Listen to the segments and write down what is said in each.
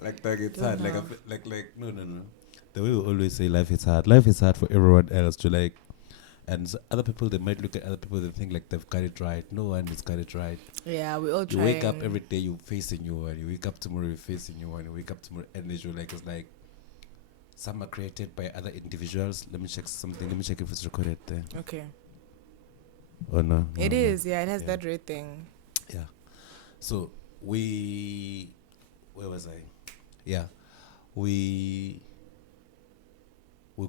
Like it's Don't hard. know. No. The way we always say life is hard. Life is hard for everyone else to like. And so other people, they might look at other people, they think like they've got it right. No one has got it right. Yeah, we all You try. wake up every day, you face a new one. You wake up tomorrow, you face a new one. You wake up tomorrow, and it's like some are created by other individuals. Let me check something. Let me check if it's recorded there. Okay. Oh no. It no. is. Yeah, it has Yeah. that red thing. Yeah. So where was I? Yeah. We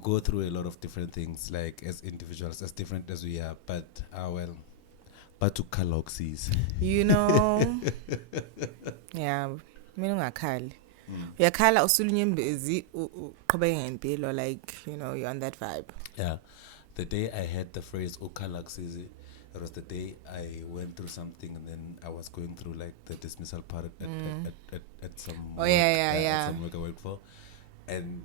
go through a lot of different things, like as individuals, as different as we are, but to caloxes. You know. Yeah. Mina ungakhali. Uyakhala usulunye busy uqhubeke ngempilo, like, you know, you're on that vibe. Yeah. The day I heard the phrase "ukalaxes," it was the day I went through something, and then I was going through like the dismissal part at some work, at some work I work for, and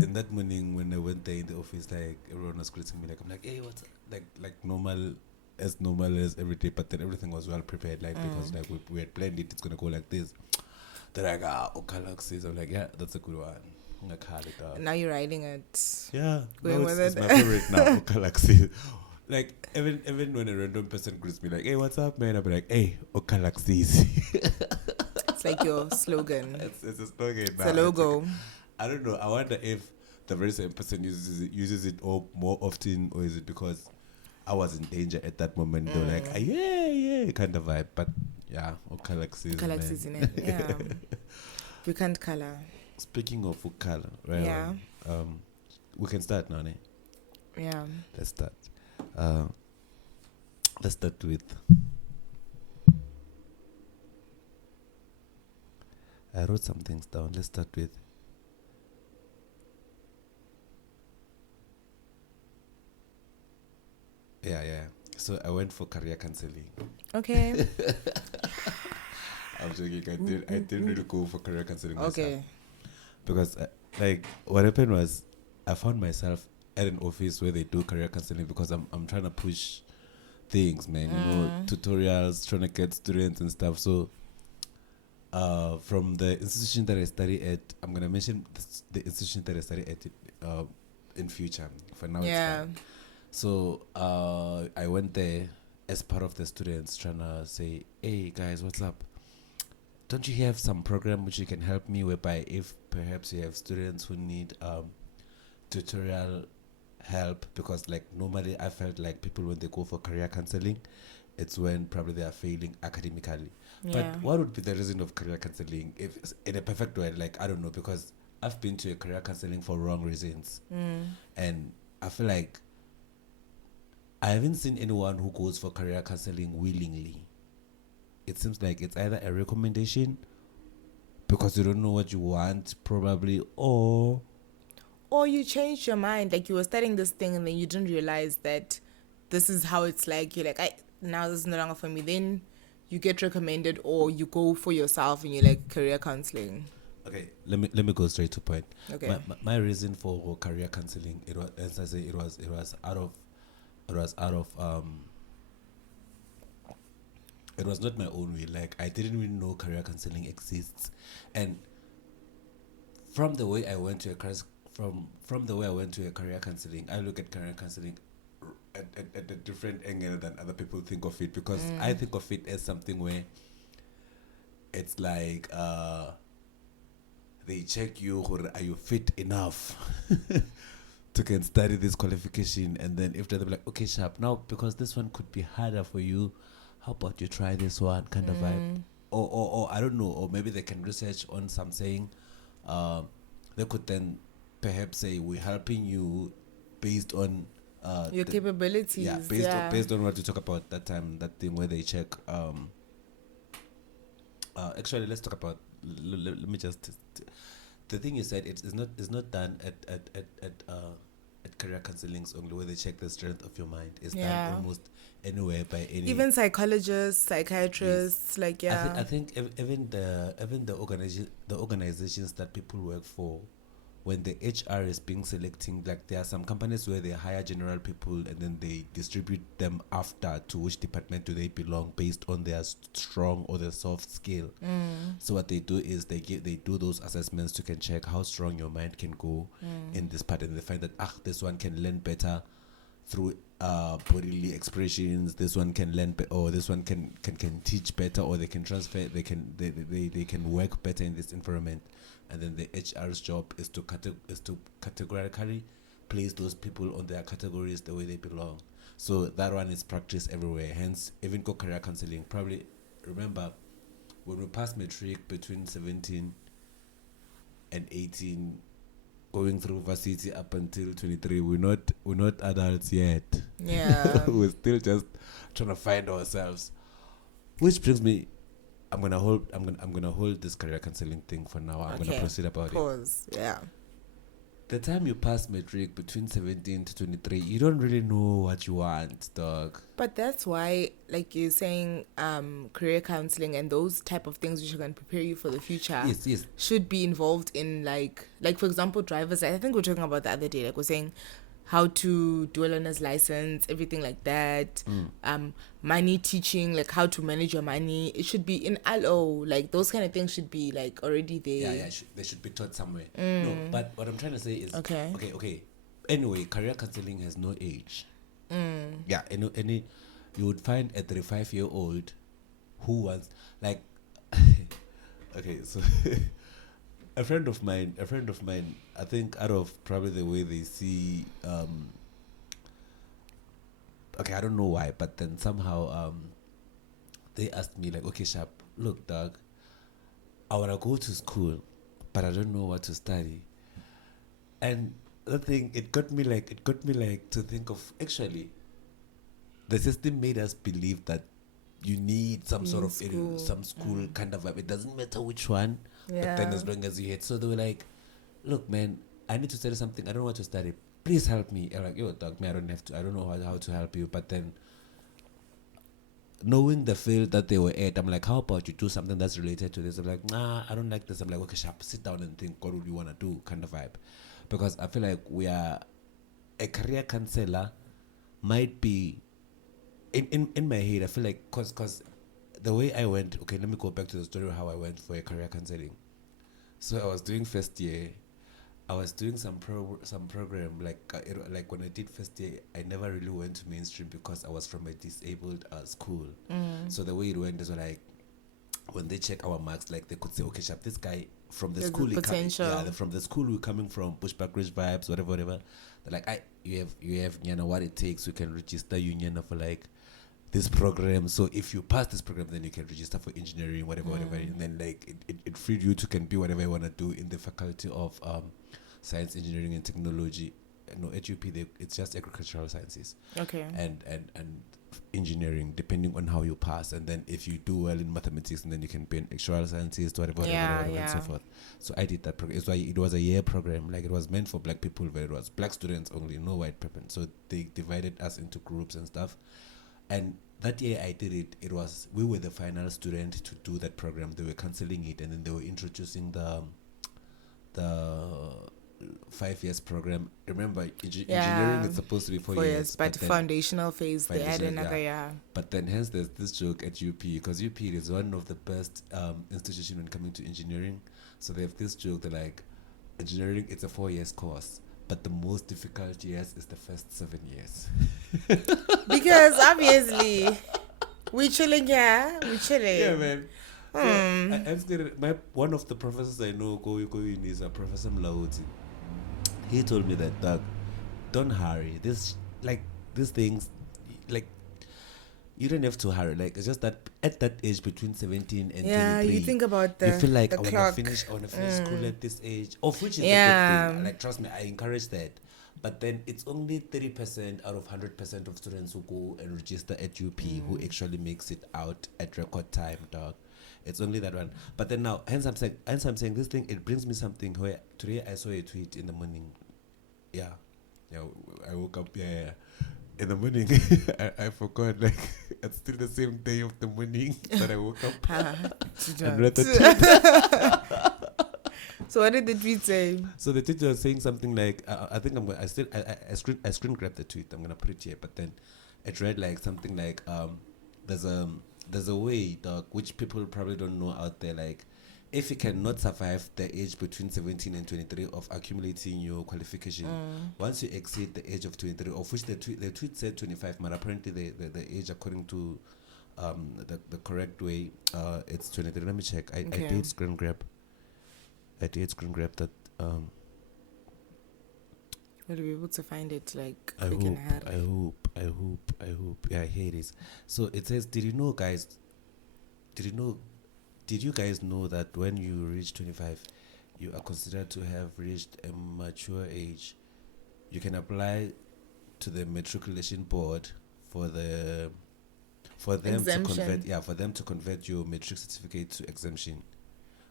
in that morning when I went there in the office, like everyone was greeting me, like I'm like, hey, what's up? like normal as every day, but then everything was well prepared, like because like we had planned it, it's gonna go like this. They're like, ukalaxes. I'm like, yeah, that's a good one. Now you're writing it. Yeah, Going with it's it. my favorite now, Okalaxis. Like, even when a random person greets me, like, hey, what's up, man? I'll be like, hey, Okalaxis. It's like your slogan. It's a slogan now. It's a logo. Like, I don't know. I wonder if the very same person uses it all more often, or is it because I was in danger at that moment? They're like, yeah, kind of vibe. But yeah, Okalaxis. Okalaxis in it. Yeah. We can't color. Speaking of color, right? Yeah. We can start now, ne? Yeah. Let's start. Let's start with. I wrote some things down. Let's start with. Yeah. So I went for career counselling. Okay. I'm joking. I didn't really go for career counselling. Okay. Because like what happened was I found myself at an office where they do career counseling because I'm trying to push things, man. You know, tutorials, trying to get students and stuff. So from the institution that I study at, I'm gonna mention the institution that I study at in future. For now, it's fine. So I went there as part of the students, trying to say, hey guys, what's up? Don't you have some program which you can help me, whereby if perhaps you have students who need tutorial help? Because like normally I felt like people, when they go for career counseling, it's when probably they are failing academically. Yeah. But what would be the reason of career counseling? If in a perfect way, like I don't know, because I've been to a career counseling for wrong reasons, and I feel like I haven't seen anyone who goes for career counseling willingly. It seems like it's either a recommendation because you don't know what you want, probably, or you changed your mind. Like you were studying this thing and then you didn't realize that this is how it's like. You're like, now this is no longer for me. Then you get recommended, or you go for yourself and you're like career counseling. Okay, let me go straight to point. Okay. My reason for career counseling, it was, as I say, it was out of it was not my own will. Like I didn't even know career counseling exists, and from the way I went to a career counseling, I look at career counseling at a different angle than other people think of it, because I think of it as something where it's like they check you, are you fit enough to can study this qualification, and then after they're like, okay, sharp, now because this one could be harder for you, how about you try this one, kind of vibe, or I don't know, or maybe they can research on some saying, they could then perhaps say we're helping you based on your capabilities. Yeah, based on what you talk about that time, that thing where they check. Actually, let's talk about. Let me just. The thing you said, it's not done at career counselings only, where they check the strength of your mind. It's done almost anywhere by any. Even psychologists, psychiatrists, yes. Like I think even the organizations that people work for, when the HR is being selecting, like there are some companies where they hire general people and then they distribute them after to which department do they belong based on their strong or their soft skill. So what they do is they do those assessments to can check how strong your mind can go in this part, and they find that this one can learn better through bodily expressions, this one can learn or this one can teach better, or they can transfer, they can work better in this environment. And then the HR's job is to categorically place those people on their categories the way they belong. So that one is practiced everywhere. Hence, even career counseling. Probably remember when we passed matric between 17 and 18, going through varsity up until 23, we're not adults yet. Yeah. We're still just trying to find ourselves. Which brings me, I'm gonna hold this career counseling thing for now. I'm gonna proceed about it. Yeah. The time you pass matric between 17 to 23, you don't really know what you want, dog. But that's why, like you're saying, career counseling and those type of things which are going to prepare you for the future should be involved in like for example, drivers. I think we were talking about the other day, like we're saying how to do a learner's license, everything like that. Money teaching, like how to manage your money. It should be in LO. Like those kind of things should be like already there. Yeah, they should be taught somewhere. No, but what I'm trying to say is okay. Anyway, career counseling has no age. Yeah, any you would find a 35-year-old who wants like okay, so a friend of mine, I think out of probably the way they see I don't know why, but then somehow they asked me like, okay, Sharp, look, dog, I wanna go to school, but I don't know what to study. And the thing, it got me like to think of, actually the system made us believe that you need some sort of school kind of vibe. It doesn't matter which one, but then as long as you hit. So they were like, look, man, I need to study something. I don't know what to study. Please help me. I'm like, yo, dog, me, I don't know how to help you. But then knowing the field that they were at, I'm like, how about you do something that's related to this? I'm like, nah, I don't like this. I'm like, okay, Sharp, sit down and think, what would you want to do, kind of vibe. Because I feel like a career counselor might be, in my head, I feel like, because the way I went, okay, let me go back to the story of how I went for a career counseling. So I was doing first year, I was doing some program, like when I did first year, I never really went to mainstream because I was from a disabled school. So the way it went is like, when they check our marks, like they could say, okay, Sharp, this guy from the school, from the school we're coming from, Bushback Ridge vibes, whatever. They're like, you have what it takes. We can register you for like this program. So if you pass this program, then you can register for engineering, whatever. And then like it freed you to can be whatever you want to do in the faculty of science, engineering, and technology. No, at UP it's just agricultural sciences. Okay. And engineering, depending on how you pass. And then if you do well in mathematics, and then you can be an actuarial scientist, whatever, and so forth. So I did that program. It was a year program. Like it was meant for black people, but it was black students only, no white people. So they divided us into groups and stuff. And that year I did it. We were the final student to do that program. They were cancelling it, and then they were introducing the 5 years program. Remember, engineering is supposed to be 4 years. But the foundational phase, they add another year. But then hence there's this joke at UP, because UP is one of the best institutions when coming to engineering. So they have this joke, they're like, engineering, it's a 4 years course, but the most difficult years is the first 7 years. Because obviously, we're chilling here. Yeah, man. So one of the professors I know going is a Professor Mlaudi. He told me that, Doug, don't hurry. These things, like, you don't have to hurry. Like, it's just that at that age between 17 and 23, you think about you feel like I want to finish school at this age, of which is a good thing. Like, trust me, I encourage that. But then it's only 30% out of 100% of students who go and register at UP who actually makes it out at record time, dog. It's only that one. But then now, hence I'm saying this thing, it brings me something where today I saw a tweet in the morning. Yeah, I woke up, in the morning. I forgot, like, it's still the same day of the morning that I woke up and read the tweet. So what did the tweet say? So the tweet was saying something like, I think I'm going. I screen grabbed the tweet. I'm gonna put it here, but then it read like something like, there's a way, dog, which people probably don't know out there. Like, if you cannot survive the age between 17 and 23 of accumulating your qualification, once you exceed the age of 23, of which the tweet said 25, but apparently the age according to the correct way, it's 23. Let me check. I did screen grab. I did screen grab that. Will you be able to find it like I quick and hard? hope. Yeah, here it is. So it says, did you guys know that when you reach 25, you are considered to have reached a mature age? You can apply to the Matriculation Board for them Exemption. for them to convert your matric certificate to exemption,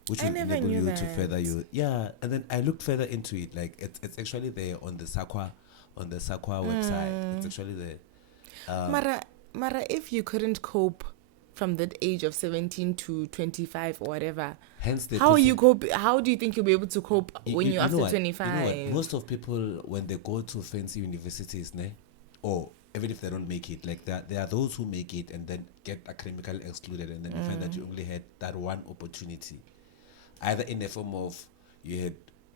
which I will never enable knew you to that. further you. Yeah, and then I looked further into it. Like it's actually there on the SAQA website. It's actually there. Mara, if you couldn't cope from that age of 17 to 25 or whatever, Hence, how are you cope? How do you think you'll be able to cope when you're after what? 25? You know what? Most of people, when they go to fancy universities, or even if they don't make it, like there are those who make it and then get academically excluded, and then you find that you only had that one opportunity, either in the form of you had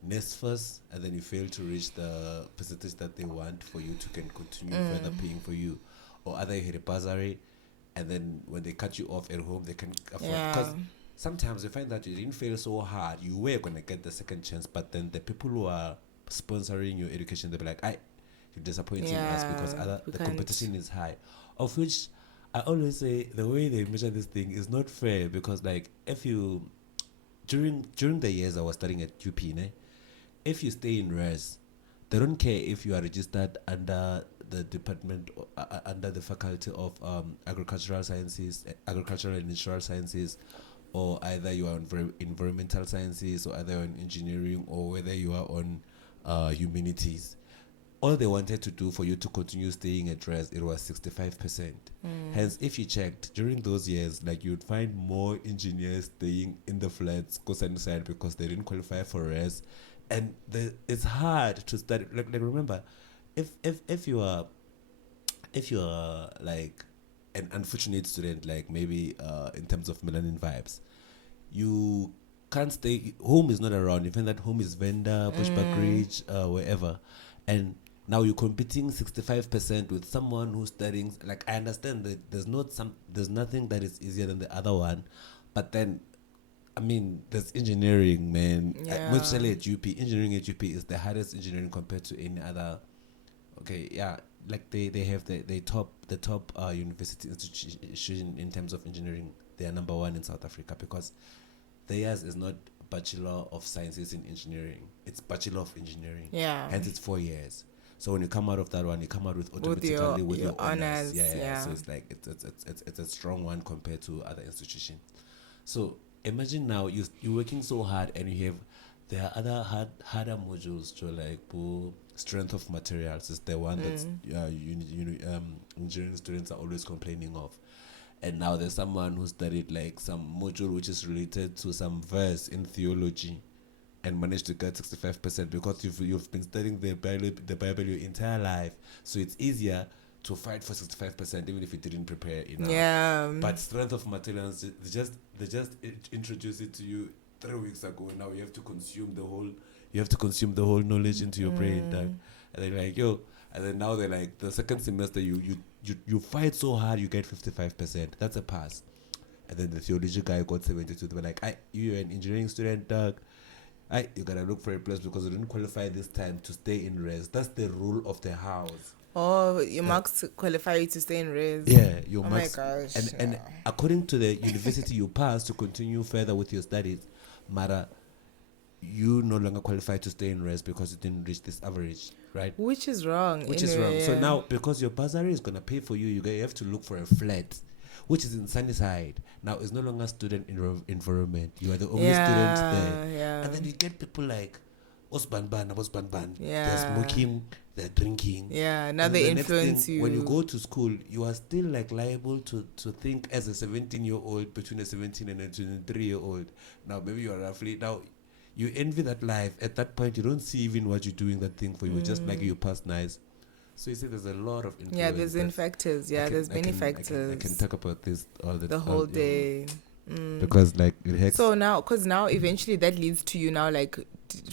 NSFAS and then you failed to reach the percentage that they want for you to can continue further paying for you, or either you had a bursary and then when they cut you off at home they can afford, because sometimes you find that you didn't fail so hard, you were going to get the second chance, but then the people who are sponsoring your education, they'll be like, you're disappointing us because the competition is high. Of which I always say the way they measure this thing is not fair, because like if you during the years I was studying at UP, if you stay in res, they don't care if you are registered under the department, under the faculty of agricultural sciences, agricultural and natural sciences, or either you are on environmental sciences, or either on engineering, or whether you are on humanities. All they wanted to do for you to continue staying at res, it was 65%. Hence, if you checked during those years, like you'd find more engineers staying in the flats, coastal side, because they didn't qualify for res, and it's hard to study. Like remember, if you are like an unfortunate student, like maybe in terms of melanin vibes, you can't stay. Home is not around. You find that home is Venda, Bushbuck Ridge, wherever, and now you're competing 65% with someone who's studying. Like, I understand that there's nothing that is easier than the other one, but then, I mean, there's engineering, man. Especially at UP, engineering at UP is the hardest engineering compared to any other. Okay, yeah, like they have the top university institution in terms of engineering. They are number one in South Africa, because theirs is not Bachelor of Sciences in Engineering, it's Bachelor of Engineering. Hence it's 4 years. So when you come out of that one, you come out with automatically with your honors. So it's like it's a strong one compared to other institutions. So imagine now you're working so hard, and you have there are other harder modules to like strength of materials is the one that's engineering students are always complaining of. And now there's someone who studied like some module which is related to some verse in theology, and managed to get 65%, because you've been studying the Bible your entire life. So it's easier to fight for 65%, even if you didn't prepare enough. But strength of materials, they just introduced it to you 3 weeks ago. Now you have to consume the whole knowledge into your brain. And they're like, yo, and then now they're like, the second semester you fight so hard, you get 55%. That's a pass. And then the theology guy got 72. They were like, you're an engineering student, dog. You gotta look for a place because you didn't qualify this time to stay in res. That's the rule of the house. Oh, your marks qualify you to stay in res. Yeah, your marks. Oh my gosh. And according to the university you pass to continue further with your studies, Mara, you no longer qualify to stay in res because you didn't reach this average, right? Which is wrong. So now, because your bursary is gonna pay for you, you have to look for a flat, which is in Sunnyside. Now it's no longer student environment. You are the only student there. And then you get people like Osbanban. They're smoking, they're drinking. Now they influence you. When you go to school, you are still like liable to think as a 17-year-old, between a 17 and a 23-year-old. Now maybe you are roughly, now you envy that life. At that point, you don't see even what you're doing that thing for. You just like you pass nice. So you see, there's a lot of influence. Yeah, there's factors. Yeah, there's many factors. I can talk about this all the whole day. Because like it hacks. So now, because now eventually that leads to you now like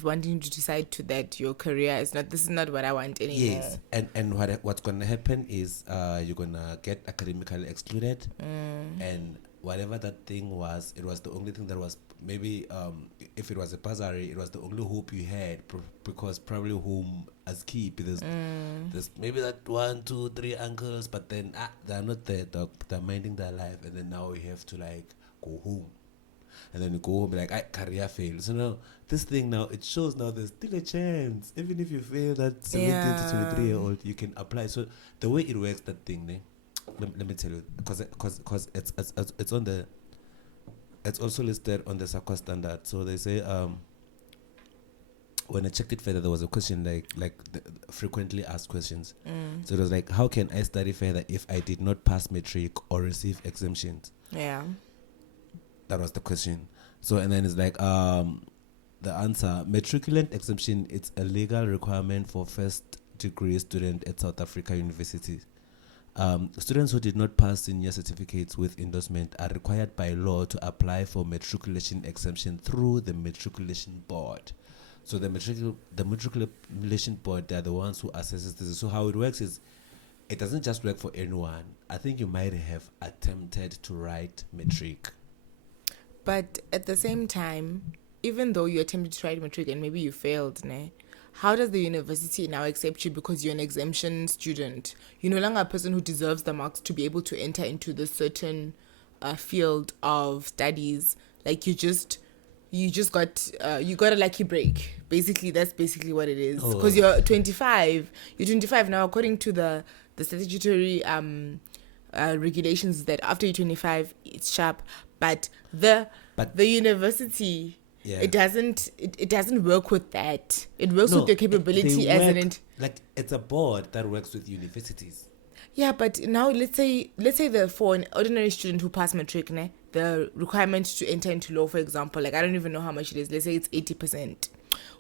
wanting to decide to that your career is not. This is not what I want anymore. Yes, and what's gonna happen is you're gonna get academically excluded, and whatever that thing was, it was the only thing that was maybe if it was a bursary, it was the only hope you had because probably home as keep there's maybe that 1, 2, 3 uncles, but then they're not there, they're minding their life, and then now we have to like go home, and then you go home like career failed. So now this thing now it shows now there's still a chance, even if you fail that 17 to 23-year-old, you can apply. So the way it works, that thing, let me tell you, because it's on the, it's also listed on the SAQA standard. So they say when I checked it further, there was a question like the frequently asked questions. So it was like, how can I study further if I did not pass matric or receive exemptions? Yeah, that was the question. So and then it's like the answer: matriculant exemption. It's a legal requirement for first degree student at South Africa universities. Students who did not pass senior certificates with endorsement are required by law to apply for matriculation exemption through the matriculation board. So the matriculation board, they're the ones who assesses this. So how it works is, it doesn't just work for anyone. I think you might have attempted to write matric. But at the same time, even though you attempted to write matric and maybe you failed, how does the university now accept you because you're an exemption student? You're no longer a person who deserves the marks to be able to enter into this certain field of studies. Like you got a lucky break. Basically, that's basically what it is. Because you're 25. You're 25 now, according to the statutory regulations, that after you're 25, it's sharp. But the university. Yeah. It doesn't work with that. It works with your capability like it's a board that works with universities. Yeah, but now let's say for an ordinary student who passed matric, the requirement to enter into law, for example, like I don't even know how much it is. Let's say it's 80%.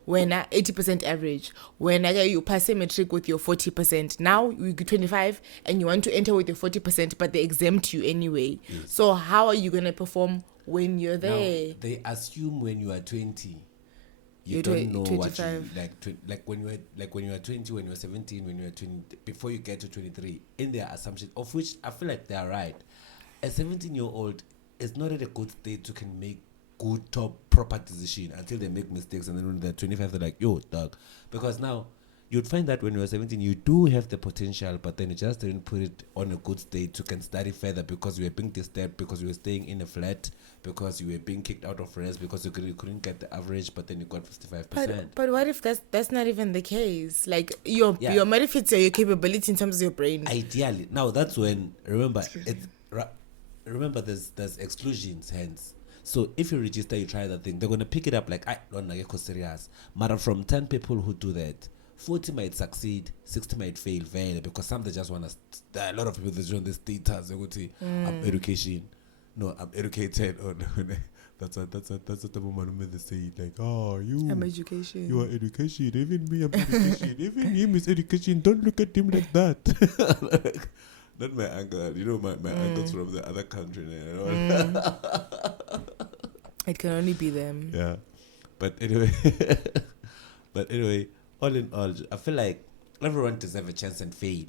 When 80% average, when you pass a matric with your 40%, now you get 25 and you want to enter with your 40%, but they exempt you anyway. Yes. So how are you gonna perform when you're there? Now, they assume when you are 20, you don't know 25. What you like when you are 20, when you are 17, when you are 20, before you get to 23. In their assumption, of which I feel like they are right. A 17-year-old is not at a good state to can make good proper decision until they make mistakes, and then when they're 25, they're like, yo, dog. Because now you'd find that when you were 17, you do have the potential, but then you just didn't put it on a good state to can study further because you were being disturbed, because you were staying in a flat, because you were being kicked out of rest, because you couldn't get the average, but then you got 55%. But what if that's not even the case? Like your benefits are your capability in terms of your brain. Ideally, now that's when remember there's exclusions, hence. So if you register, you try that thing, they're going to pick it up like, I don't know, serious. Matter from 10 people who do that, 40 might succeed, 60 might fail, because some they just want to, there are a lot of people that join the status, they go to, I'm education. No, I'm educated. Oh, no, that's what the woman they say, like, I'm education. You are education. Even me, I'm education. Even him is education. Don't look at him like that. Not my uncle, my uncle's from the other country. It can only be them. Yeah. But anyway, all in all, I feel like everyone deserves a chance and fail.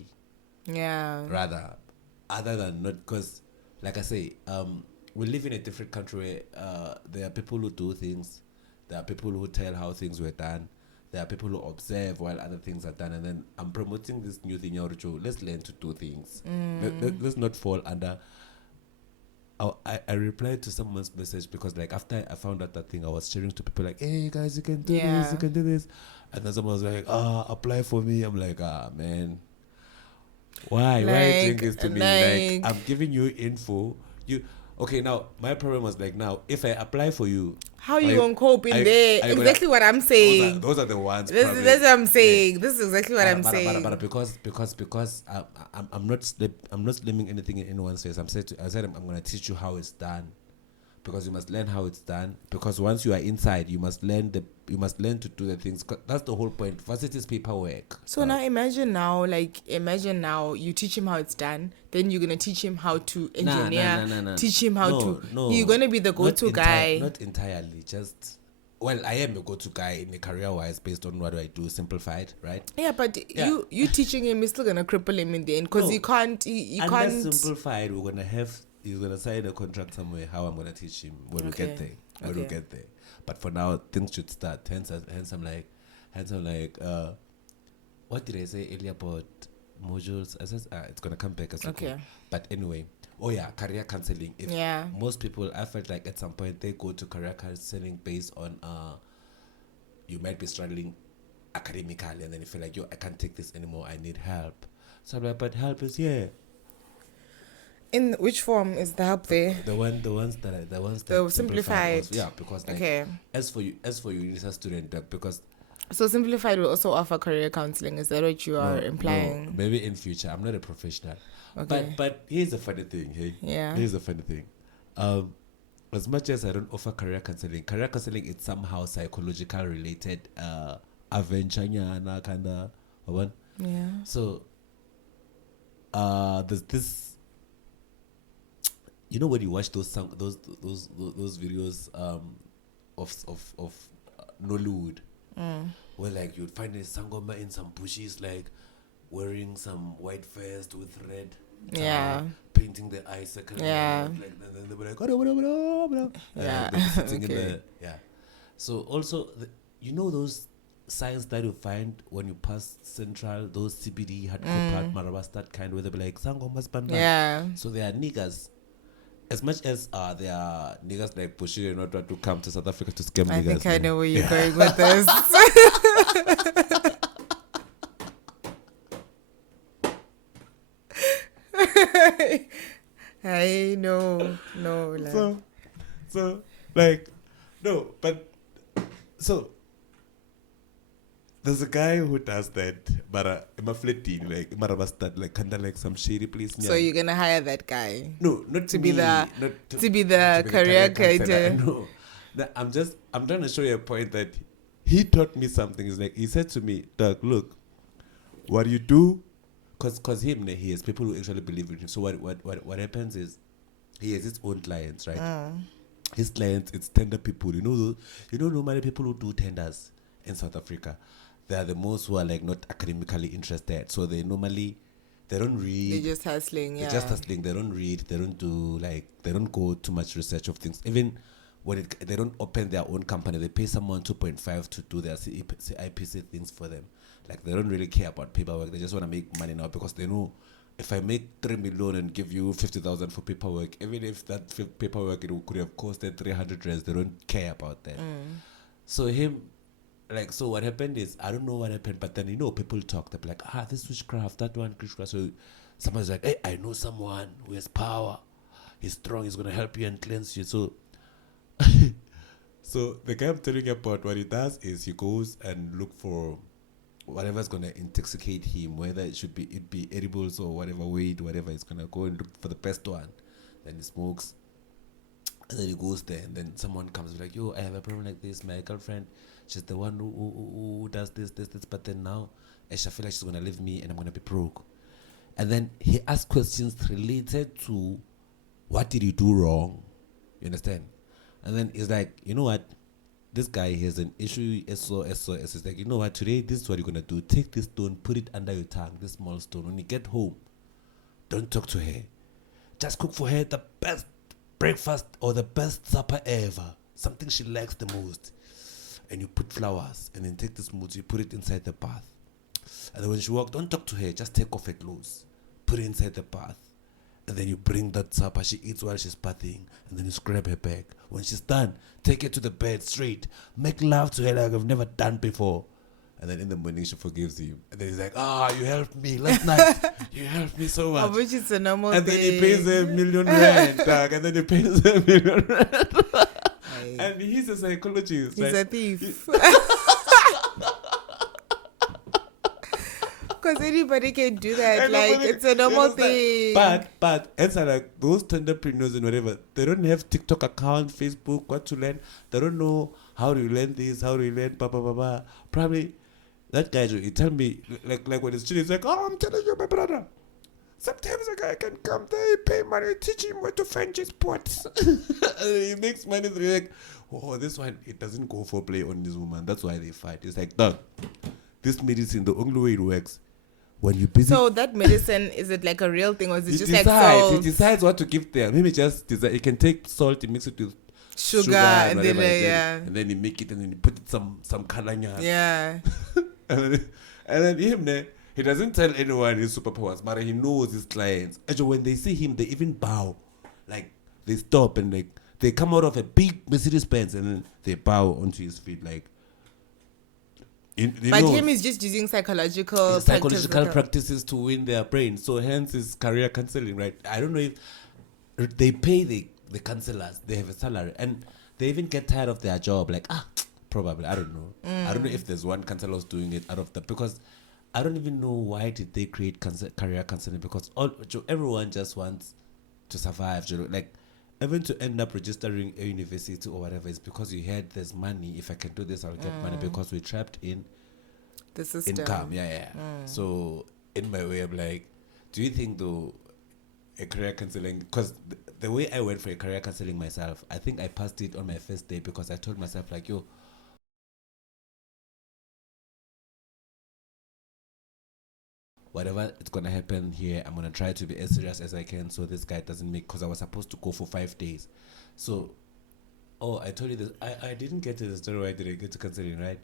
Yeah. Rather, other than not, because, like I say, we live in a different country where there are people who do things, there are people who tell how things were done, there are people who observe while other things are done, and then I'm promoting this new thing, let's learn to do things. Let's not fall under. I replied to someone's message because, like, after I found out that thing, I was sharing to people like, hey guys, you can do this, you can do this, and then someone was like, apply for me. I'm like, man, why are you doing this to me? Like, I'm giving you info. Okay, now my problem was like, now if I apply for you, how you gonna cope in there? Exactly what I'm saying. Those are the ones. That's what I'm saying. Yeah. This is exactly what I'm saying. But because I'm not slamming anything in anyone's face. I said I'm gonna teach you how it's done. because you must learn how it's done. Because once you are inside, you must learn to do the things. That's the whole point. First, it is paperwork. So now imagine now you teach him how it's done. Then you're gonna teach him how to engineer. Nah. Teach him how to. You're gonna be the go-to guy. Not entirely. Just. Well, I am a go-to guy in a career-wise based on what do I do, simplified, right? Yeah, but you teaching him is still gonna cripple him in the end because you can't. You unless can't. Simplified, he's gonna sign a contract somewhere. How I'm gonna teach him when we get there. We get there. But for now, things should start. Hence I'm like, what did I say earlier about modules? I said it's gonna come back as well. Okay. But anyway. Oh yeah, career counselling. Most people, I felt like at some point they go to career counselling based on you might be struggling academically, and then you feel like, I can't take this anymore, I need help. So I'm like, but help is here. In which form is the help there? The simplified. Because as for you as a student, because so simplified will also offer career counselling. Is that what you are implying? No, maybe in future. I'm not a professional. Okay. But here's the funny thing, hey? Yeah. Here's the funny thing. As much as I don't offer career counseling is somehow psychological related adventure kind of one. Yeah. So there's this, when you watch those videos of Nollywood, where like you'd find a sangoma in some bushes, like wearing some white vest with red painting the eyes like, and then they were like sitting in the so also those signs that you find when you pass Central, those CBD hardcore part Marabastad kind, where they be like sangoma spanda. So they are niggas. As much as there are niggas like Bushiri not to come to South Africa to scam niggas. I think I know where you're going with this. I know. No. Like. So, like, no, but, so, there's a guy who does that, but I'm a flatty, like, like, kind of like some shady place. So you're gonna hire that guy? No, not to me, be the career guide. No, I'm trying to show you a point that he taught me something. It's like, he said to me, Doug, look, what you do, because he has people who actually believe in him. So what happens is, he has his own clients, right? His clients, it's tender people. Normally people who do tenders in South Africa, they are the most who are like not academically interested. So they don't read. They're just hustling, They're just hustling. They don't read. They don't do they don't go too much research of things. Even when they don't open their own company, they pay someone 2.5 to do their IPC things for them. Like they don't really care about paperwork. They just want to make money now because they know if I make 3 million and give you 50,000 for paperwork, even if that paperwork it could have costed 300 rands, they don't care about that. So so what happened is, I don't know what happened, but then people talk. They're like, this witchcraft, that one witchcraft. So someone's like, hey, I know someone who has power. He's strong. He's gonna help you and cleanse you. So, so the guy I'm telling you about, what he does is he goes and look for whatever's gonna intoxicate him, whether it be edibles or whatever weed, whatever. He's gonna go and look for the best one. Then he smokes, and then he goes there, and then someone comes like, yo, I have a problem like this. My girlfriend, she's the one who does this, but then now I feel like she's gonna leave me and I'm gonna be broke. And then he asks questions related to what did you do wrong? You understand? And then he's like, you know what? This guy has an issue, SOS. It's like, you know what? Today, this is what you're gonna do. Take this stone, put it under your tongue, this small stone. When you get home, don't talk to her. Just cook for her the best breakfast or the best supper ever. Something she likes the most. And you put flowers, and then take this mood, you put it inside the bath. And then when she walks, don't talk to her, just take off her clothes. Put it inside the bath. And then you bring that supper, she eats while she's bathing, and then you scrub her back. When she's done, take her to the bed straight. Make love to her like I've never done before. And then in the morning, she forgives you. And then he's like, you helped me last night. You helped me so much. I wish it's a normal and day. Then he pays her R1 million, dog. And then he pays her R1 million. And he's a psychologist. He's a thief. Because anybody can do that. And Like, it's a normal thing. But it's like those entrepreneurs and whatever, they don't have TikTok account, Facebook, what to learn. They don't know how to learn this, how to learn, blah, blah, blah, blah. Probably that guy, he tell me, like when the student's like, oh, I'm telling you, my brother. Sometimes a guy can come there, pay money, teach him where to find his spots. And he makes money. They're like, oh, this one, it doesn't go for play on this woman. That's why they fight. It's like, dog, this medicine, the only way it works, when you busy. So that medicine, is it like a real thing or is it just decides, like salt? He decides what to give them. Maybe just decide. He can take salt, he mix it with Sugar and then, and then he make it and then he put it some kalanya. Yeah. and then him, he doesn't tell anyone his superpowers, but he knows his clients. Actually, when they see him, they even bow. Like, they stop and like they come out of a big Mercedes Benz and then they bow onto his feet. Like, but him is just using psychological practices to win their brain. So hence his career counseling, right? I don't know if they pay the counselors. They have a salary and they even get tired of their job. Like, probably, I don't know. I don't know if there's one counselor who's doing it out of the, because I don't even know why did they create career counseling, because everyone just wants to survive. Like, even to end up registering a university or whatever, it's because you heard there's money. If I can do this, I'll get money, because we're trapped in the system. Income. So in my way, I'm like, do you think though a career counseling, because the way I went for a career counseling myself, I think I passed it on my first day because I told myself like, yo, whatever it's gonna happen here, I'm gonna try to be as serious as I can so this guy doesn't make, because I was supposed to go for 5 days. So I told you this, I didn't get to the story why I didn't get to counseling, right?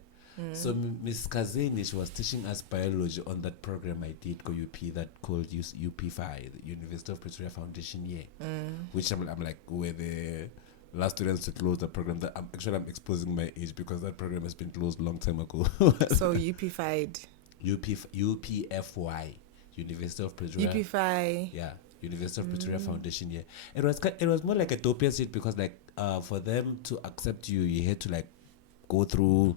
So Miss Kazeni, she was teaching us biology on that program I did go UP, that called UP5, the University of Pretoria Foundation year, which I'm like, where the last students to close the program. That I'm exposing my age because that program has been closed a long time ago. So UP5. UPFY, University of Pretoria. UP5. Yeah, University of Pretoria Foundation. Yeah, it was more like a dopier seat because like for them to accept you, you had to like go through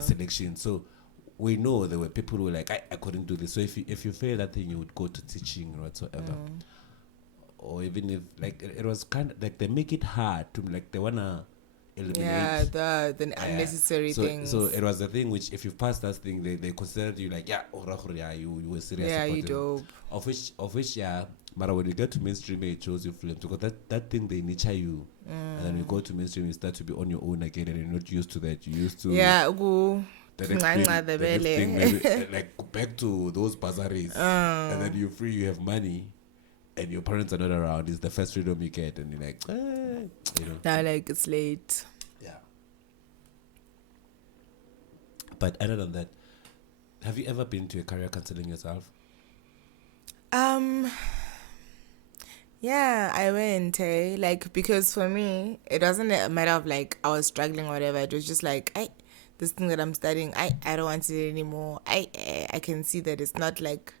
selection. So we know there were people who were like, I couldn't do this. So if you fail that thing, you would go to teaching or whatsoever. Or even if like it was kind of like they make it hard to like they wanna eliminate the unnecessary things. So it was a thing which if you pass that thing, they considered you like you were serious. Yeah, you dope. Of which but when you get to mainstream, it shows you films because that thing they nurture you, and then you go to mainstream, you start to be on your own again, and you're not used to that. You used to the next thing, maybe, like back to those bazaars, and then you're free, you have money, and your parents are not around. It's the first freedom you get, and you're like, now like it's late. Yeah. But other than that, have you ever been to a career counseling yourself? Yeah, I went, like, because for me, it wasn't a matter of, like, I was struggling or whatever. It was just, like, this thing that I'm studying, I don't want it anymore. I can see that it's not, like,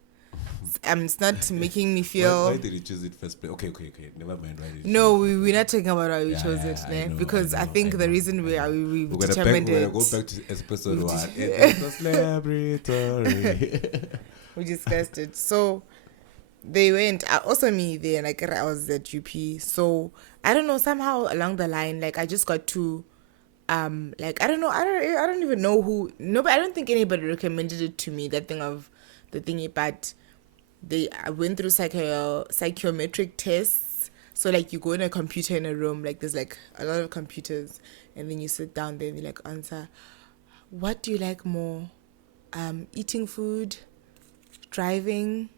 it's not making me feel... Why did you choose it first? Okay. Never mind. Why did you no, we're not talking about why we chose it, because I think the reason we determined it... We're going to go back to episode 1. It's a celebratory. We discussed it. So... they went also me there, like I was at UP, so I don't know, somehow along the line, like I just got to like I don't even know who, but I don't think anybody recommended it to me, that thing of the thingy, but I went through psychometric tests. So like you go in a computer in a room, like there's like a lot of computers, and then you sit down there and you like answer, what do you like more, eating food, driving,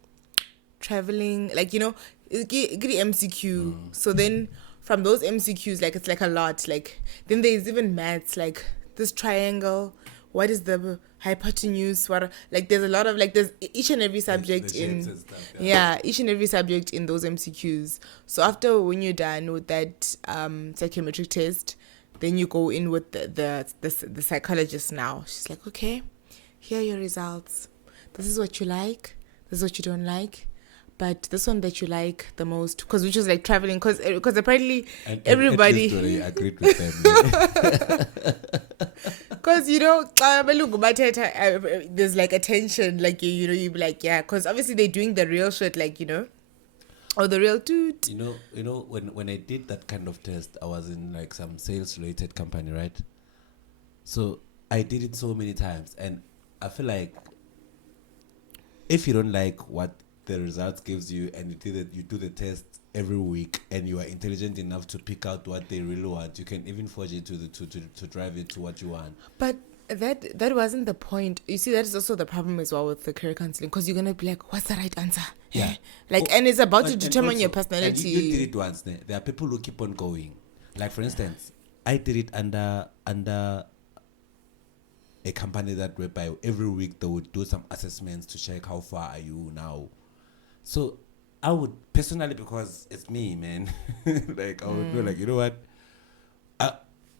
traveling, like, it's MCQ. So then from those MCQs, like it's like a lot, like then there's even maths, like this triangle, what is the hypotenuse, what, like there's a lot of, like there's each and every subject in each and every subject in those MCQs. So after, when you're done with that psychometric test, then you go in with the psychologist. Now she's like, okay, here are your results, this is what you like, this is what you don't like, but this one that you like the most, because which was like traveling, because apparently everybody agreed with them. Because there's like attention, like you be like, yeah, because obviously they're doing the real shit, like or the real dude. When I did that kind of test, I was in like some sales related company, right? So I did it so many times, and I feel like if you don't like what the results gives you, and you do the test every week, and you are intelligent enough to pick out what they really want, you can even forge it to drive it to what you want. But that wasn't the point. You see, that is also the problem as well with the career counseling, because you're gonna be like, what's the right answer? Yeah. And it's about to determine also, your personality. You did it once. There are people who keep on going. Like for instance, I did it under a company that whereby every week they would do some assessments to check how far are you now. So I would personally, because it's me, man, like I would know, like, you know what,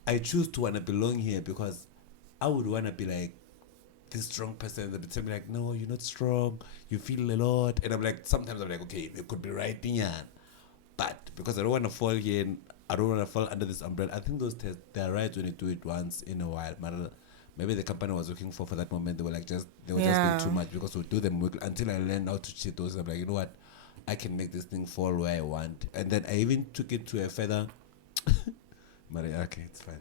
I choose to want to belong here because I would want to be like this strong person that would tell me like, no, you're not strong, you feel a lot, and I'm like, sometimes I'm like, okay, it could be right here, but because I don't want to fall here and I don't want to fall under this umbrella. I think those tests, they're right when you do it once in a while. Maybe the company was looking for that moment, they were just being too much, because we'll do them until I learned how to cheat those. I'm like, you know what, I can make this thing fall where I want. And then I even took it to a further okay, it's fine.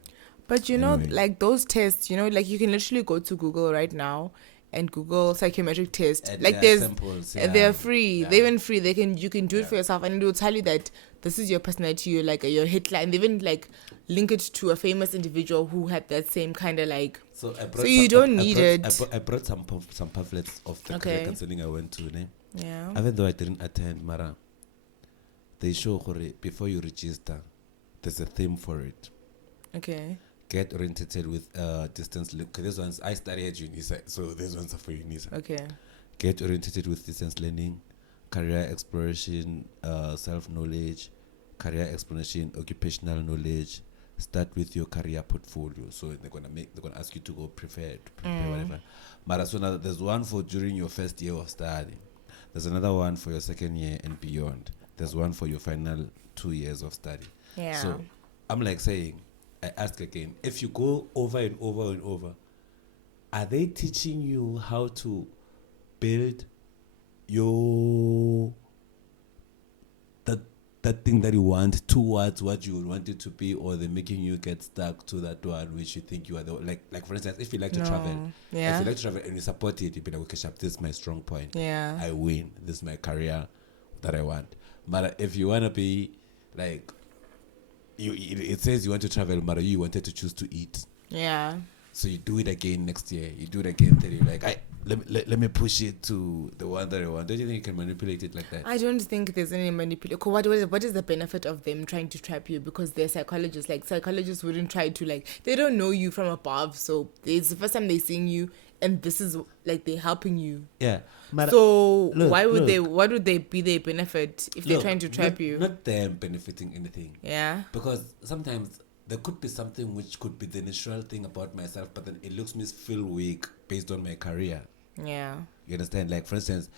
But anyway, like those tests, like you can literally go to Google right now and Google psychometric test. And like there's samples, they're free. They're even free. You can do it for yourself, and it will tell you that this is your personality, you're like your Hitler, and they even like link it to a famous individual who had that same kind of like. So you don't need it. I brought some pamphlets of the career counseling I went to. Yeah. Even though I didn't attend, Mara, they show before you register, there's a theme for it. Okay. Get oriented with distance. These ones I studied at UNISA, so these ones are for UNISA. Okay. Get oriented with distance learning, career exploration, self-knowledge, career exploration, occupational knowledge. Start with your career portfolio. So they're gonna ask you to go prepare whatever. But so now there's one for during your first year of study. There's another one for your second year and beyond. There's one for your final 2 years of study. Yeah. So I'm like saying, I ask again, if you go over and over and over, are they teaching you how to build your that thing that you want towards what you want it to be, or they're making you get stuck to that one which you think you are like for instance, if you like to travel, if you like to travel and you support it, you'll be like, okay, Sharp, this is my strong point. Yeah. I win. This is my career that I want. But if you want to be like, it says you want to travel, but you wanted to choose to eat. Yeah. So you do it again next year. You do it again. Then you're like, let me push it to the one that I want. Don't you think you can manipulate it like that? I don't think there's any manipulation. What is the benefit of them trying to trap you? Because they're psychologists. Like, psychologists wouldn't try to, like, they don't know you from above. So it's the first time they're seeing you, and this is, like, they're helping you. Yeah. So what would they be their benefit if they're trying to trap you? Not them benefiting anything. Yeah. Because sometimes there could be something which could be the natural thing about myself, but then it looks me feel weak based on my career. Yeah. You understand? Like, for instance,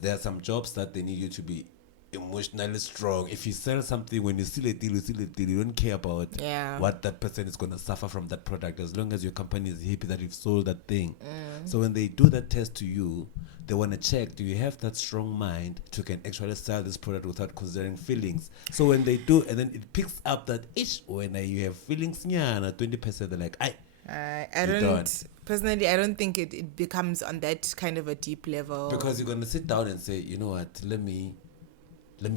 there are some jobs that they need you to be emotionally strong. If you sell something, when you seal a deal, you don't care about what that person is going to suffer from that product, as long as your company is happy that you've sold that thing. So when they do that test to you, they want to check, do you have that strong mind to can actually sell this product without considering feelings? So when they do, and then it picks up that when you have feelings, 20%, they're like, personally, I don't think it becomes on that kind of a deep level. Because you're going to sit down and say, you know what, let me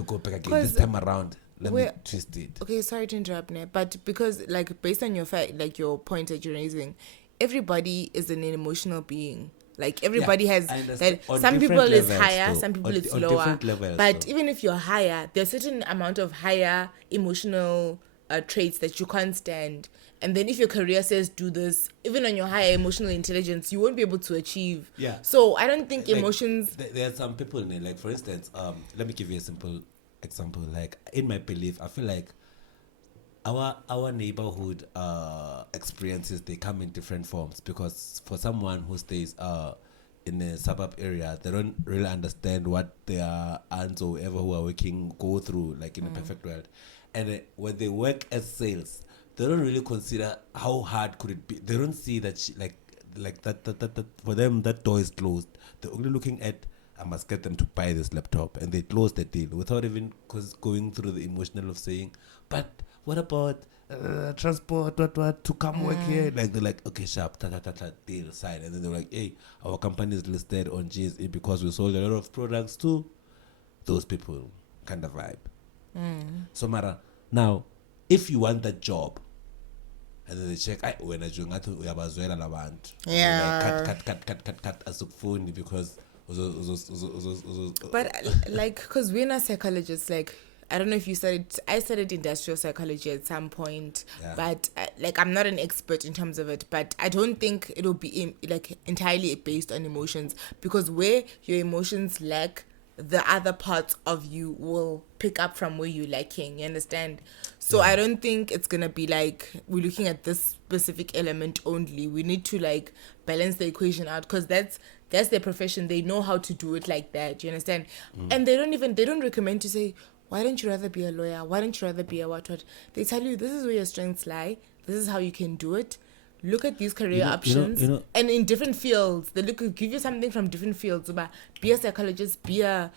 go back again this time around. Let me twist it. Okay, sorry to interrupt, but because, like, based on your your point that you're raising, everybody is an emotional being. Like, everybody has that. Some people is higher, some people is lower. But even if you're higher, there's a certain amount of higher emotional traits that you can't stand. And then if your career says do this, even on your higher emotional intelligence, you won't be able to achieve. Yeah. So I don't think emotions. There are some people in it, like, for instance, let me give you a simple example. Like, in my belief, I feel like our neighborhood experiences, they come in different forms, because for someone who stays in a suburb area, they don't really understand what their aunts or whoever who are working go through, like, in a perfect world. And when they work as sales, they don't really consider how hard could it be. They don't see that that for them that door is closed. They're only looking at, I must get them to buy this laptop, and they close the deal without even going through the emotional of saying, but what about transport, what to come work here? Like they're like, okay, sharp, deal, sign, and then they're like, hey, our company is listed on GSA because we sold a lot of products to those people, kind of vibe. So Mara, now if you want that job, and then they check, when I join uyabazwela labantu. Yeah. Cut asukufuni because but like, because we're not psychologists, like, I don't know if you studied, I studied industrial psychology at some point, but like, I'm not an expert in terms of it, but I don't think it'll be like entirely based on emotions, because where your emotions lack, the other parts of you will pick up from where you're lacking, you understand? So I don't think it's gonna be like we're looking at this specific element only. We need to like balance the equation out, because that's their profession. They know how to do it like that, you understand? And they don't recommend to say, why don't you rather be a lawyer? Why don't you rather be a what? They tell you, this is where your strengths lie. This is how you can do it. Look at these career options. And in different fields, they give you something from different fields. But be a psychologist, be a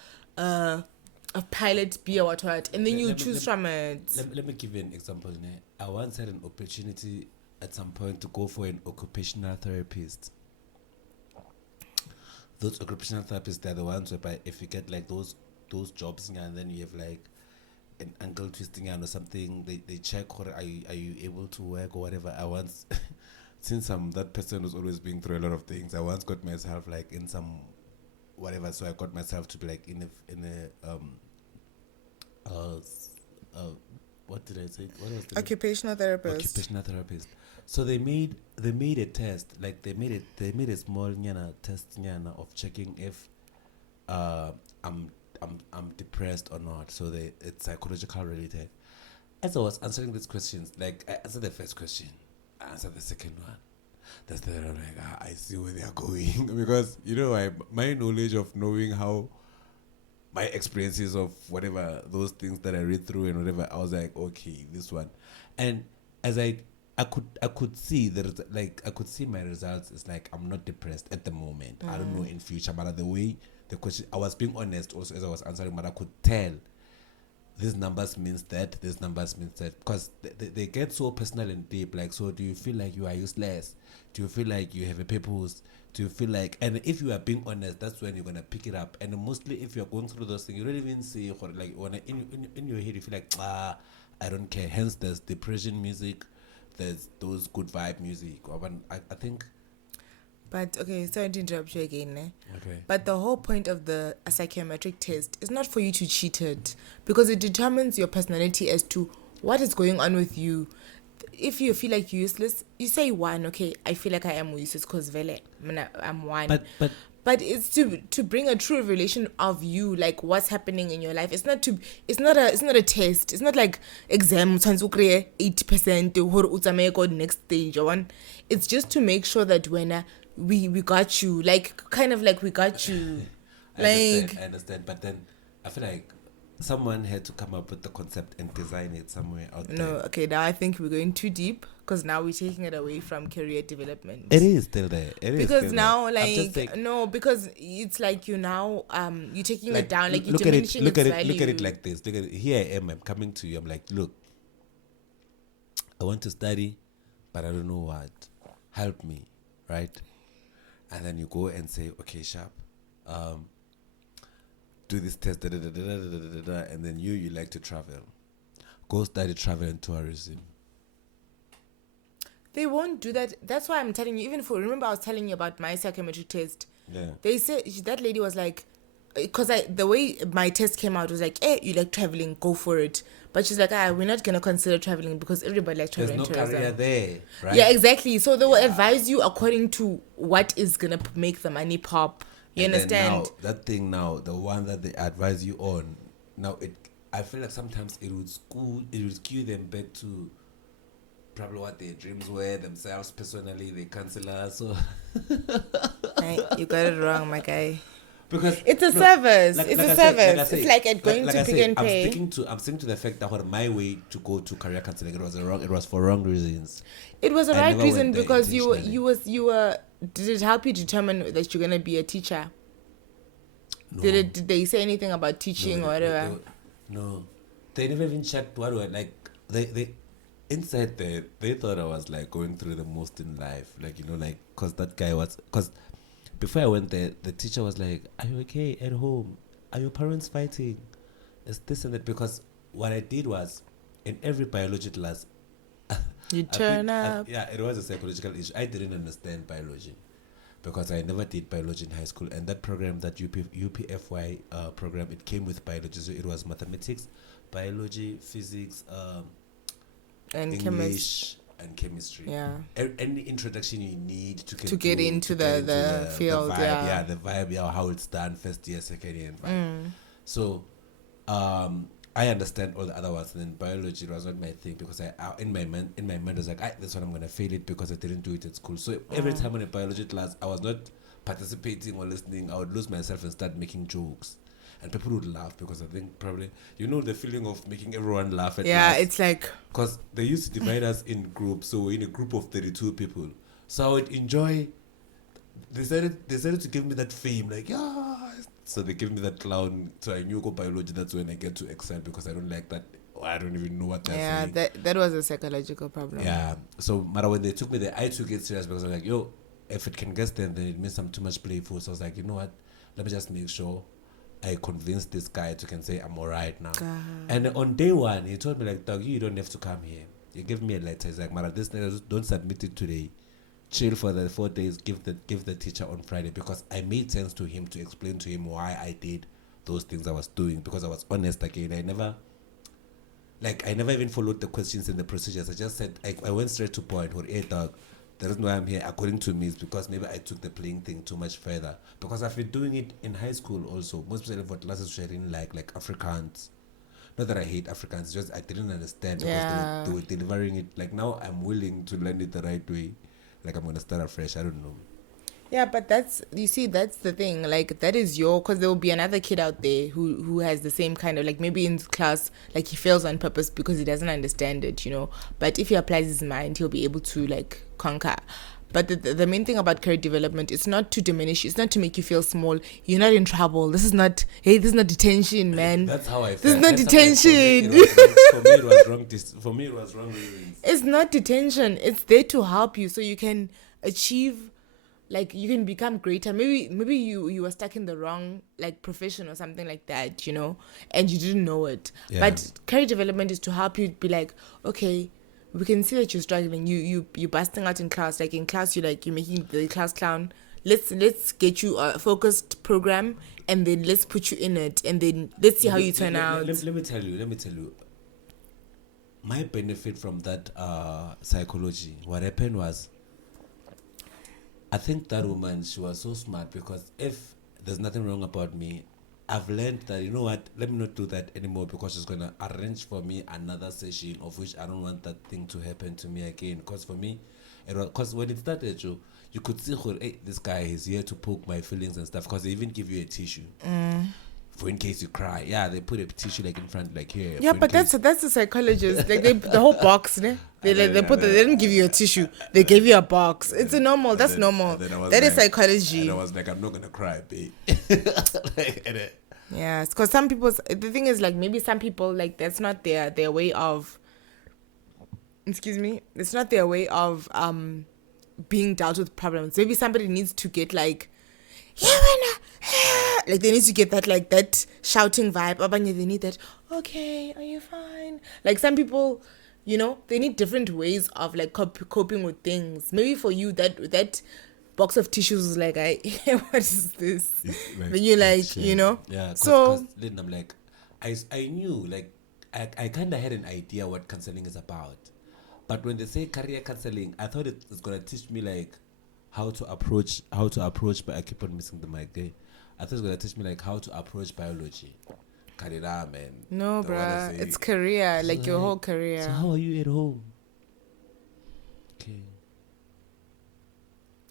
pilot, be a what. And then you choose from it. Let me give you an example. I once had an opportunity at some point to go for an occupational therapist. Those occupational therapists, they're the ones whereby if you get like those jobs and then you have like an ankle twisting or something, they check, or are you able to work or whatever. I once since I'm that person who's always being through a lot of things, I once got myself like in some whatever, so I got myself to be like in a what did I say? What was the occupational therapist. Occupational therapist. So they made a test, like they made a small test of checking if I'm depressed or not. So it's psychological related. As I was answering these questions, like I answered the first question, I answered the second one. That's the one, like I see where they are going because my knowledge of knowing how my experiences of whatever those things that I read through and whatever, I was like, okay, this one, and as I could see I could see my results. It's like I'm not depressed at the moment. I don't know in future, but the way the question, I was being honest also as I was answering, but I could tell these numbers means that, this numbers means that, because they get so personal and deep. Like, so do you feel like you are useless? Do you feel like you have a purpose? Do you feel like, and if you are being honest, that's when you're gonna pick it up. And mostly if you're going through those things, you don't even see, like when in your head you feel like I don't care. Hence there's depression music, there's those good vibe music. I think. But okay, sorry to interrupt you again. Okay. But the whole point of the psychometric test is not for you to cheat it, because it determines your personality as to what is going on with you. If you feel like you're useless, you say one. Okay, I feel like I am useless because I'm one. But it's to bring a true revelation of you, like what's happening in your life. It's not a test. It's not like exam 80% or next stage or one. It's just to make sure that when we got you, like kind of like we got you. I understand, but then I feel like someone had to come up with the concept and design it somewhere out there. No, okay, now I think we're going too deep, because now we're taking it away from career development. It is still there. Because now, like, no, because it's like you're taking it down, like you're diminishing its value. Look at it like this. Look at it. Here I am. I'm coming to you. I'm like, look, I want to study, but I don't know what. Help me, right? And then you go and say, okay, sharp. Do this test, and then you like to travel. Go study travel and tourism. They won't do that. That's why I'm telling you. Remember I was telling you about my psychometric test. Yeah. They said that lady was like, because the way my test came out was like, you like traveling, go for it. But she's like, we're not gonna consider traveling because everybody likes traveling. There's no career there, right? Yeah, exactly. So they will advise you according to what is gonna make the money pop. You understand? Now, the one that they advise you on, I feel like sometimes it would skew them back to probably what their dreams were themselves personally, the counselor. So you got it wrong, my guy. Because it's a service. like It's I a say- service. I say- It's like at going like to I Pick say, and Pay. I'm sticking to the fact that my way to go to career counseling, it was for wrong reasons. It was the I right never reason went there because intentionally. you were. Did it help you determine that you're gonna be a teacher? No. Did they say anything about teaching or whatever? No, they never even checked what were like. They inside there, they thought I was like going through the most in life, like like because that guy was because before I went there, the teacher was like, "Are you okay at home? Are your parents fighting? It's this and that." Because what I did was in every biology class, You turn up. yeah, it was a psychological issue. I didn't understand biology because I never did biology in high school, and that program, that UPFY program, it came with biology. So it was mathematics, biology, physics, And English, and chemistry. Yeah. Any introduction you need to get into the field, the vibe, yeah. the vibe, how it's done, first year, second year, and vibe. So, I understand all the other ones. And then biology was not my thing because in my mind I was like, this one I'm gonna fail it because I didn't do it at school. So every time in a biology class, I was not participating or listening. I would lose myself and start making jokes, and people would laugh because I think probably the feeling of making everyone laugh at class. It's like Because they used to divide us in groups, so we're in a group of 32 people. So I would enjoy. They decided to give me that fame, like So they gave me that clown. So I knew biology. That's when I get to excel because I don't like that. I don't even know what they're saying. that was a psychological problem. Yeah. So, but when they took me there, I took it serious because I was like, yo, if it can get there, then it means I'm too much playful. So I was like, you know what? Let me just make sure I convince this guy to can say I'm alright now. And on day one, he told me like, Doug, you don't have to come here. He gave me a letter. He's like, Mara, this letter, don't submit it today. Chill for the 4 days. Give the teacher on Friday, because I made sense to him to explain to him why I did those things I was doing, because I was honest again. I never even followed the questions and the procedures. I just said I went straight to point. Or hey, Doug, the reason why I'm here, according to me, is because maybe I took the playing thing too much further. Because I've been doing it in high school also, most especially for classes which I didn't like Afrikaans. Not that I hate Afrikaans, it's just I didn't understand because they were delivering it. Like now I'm willing to learn it the right way. Like I'm gonna start afresh. I don't know. Yeah, but that's the thing. Like that is because there will be another kid out there who has the same kind of, like, maybe in class, like he fails on purpose because he doesn't understand it, But if he applies his mind, he'll be able to like conquer. But the main thing about career development, it's not to diminish, it's not to make you feel small. You're not in trouble. This is not detention, man. That's how I felt. This is not detention. For me, it was wrong. For me, it was wrong. It's not detention. It's there to help you so you can achieve, like, you can become greater. Maybe you were stuck in the wrong, like, profession or something like that, and you didn't know it. Yeah. But career development is to help you be like, okay, we can see that you're struggling. You're busting out in class. Like in class, you're making the class clown. Let's get you a focused program, and then let's put you in it, and then let's see how you turn out. Let me tell you. My benefit from that psychology, what happened was, I think that woman, she was so smart, because if there's nothing wrong about me, I've learned that, you know what, let me not do that anymore, because she's going to arrange for me another session, of which I don't want that thing to happen to me again. Because for me, because when it started, you could see, hey, this guy is here to poke my feelings and stuff, because they even give you a tissue. For in case you cry. Yeah, they put a tissue like in front, like here. Yeah, but that's the psychologist. Like the whole box, ne? They didn't give you a tissue. They gave you a box. It's a normal. That's normal. That is psychology. And I was like, I'm not gonna cry, babe. Yeah, because some people. The thing is, like, maybe some people, like, that's not their way of. Excuse me. It's not their way of being dealt with problems. Maybe somebody needs to get like. Like they need to get that, like, that shouting vibe. Abanye, they need that. Okay, are you fine? Like some people, they need different ways of like coping with things. Maybe for you that box of tissues is like, what is this? Like, then you're like, Yeah. So then I'm like, I knew, like, I kind of had an idea what counseling is about, but when they say career counseling, I thought it's gonna teach me like how to approach. But I keep on missing the mic. I thought it's gonna teach me like how to approach biology. Karira, man. No, bruh. It's career, like your whole career. So how are you at home? Okay.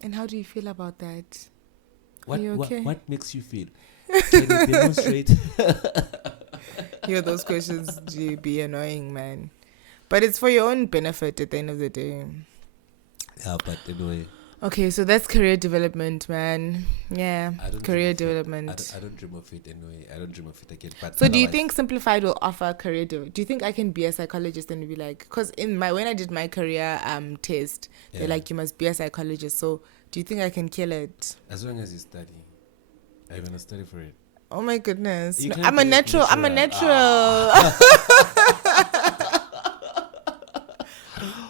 And how do you feel about that? you okay? What makes you feel? Can you demonstrate? Those questions be annoying, man. But it's for your own benefit at the end of the day. Yeah, but anyway. Okay, so that's career development, man. Yeah, career development. I don't dream of it anyway. I don't dream of it again. But so do you think Simplified will offer career development? Do you think I can be a psychologist and be like, because when I did my career test, they're like, you must be a psychologist. So do you think I can kill it? As long as you study. Are you going to study for it? Oh my goodness. No, I'm a natural. I'm a natural.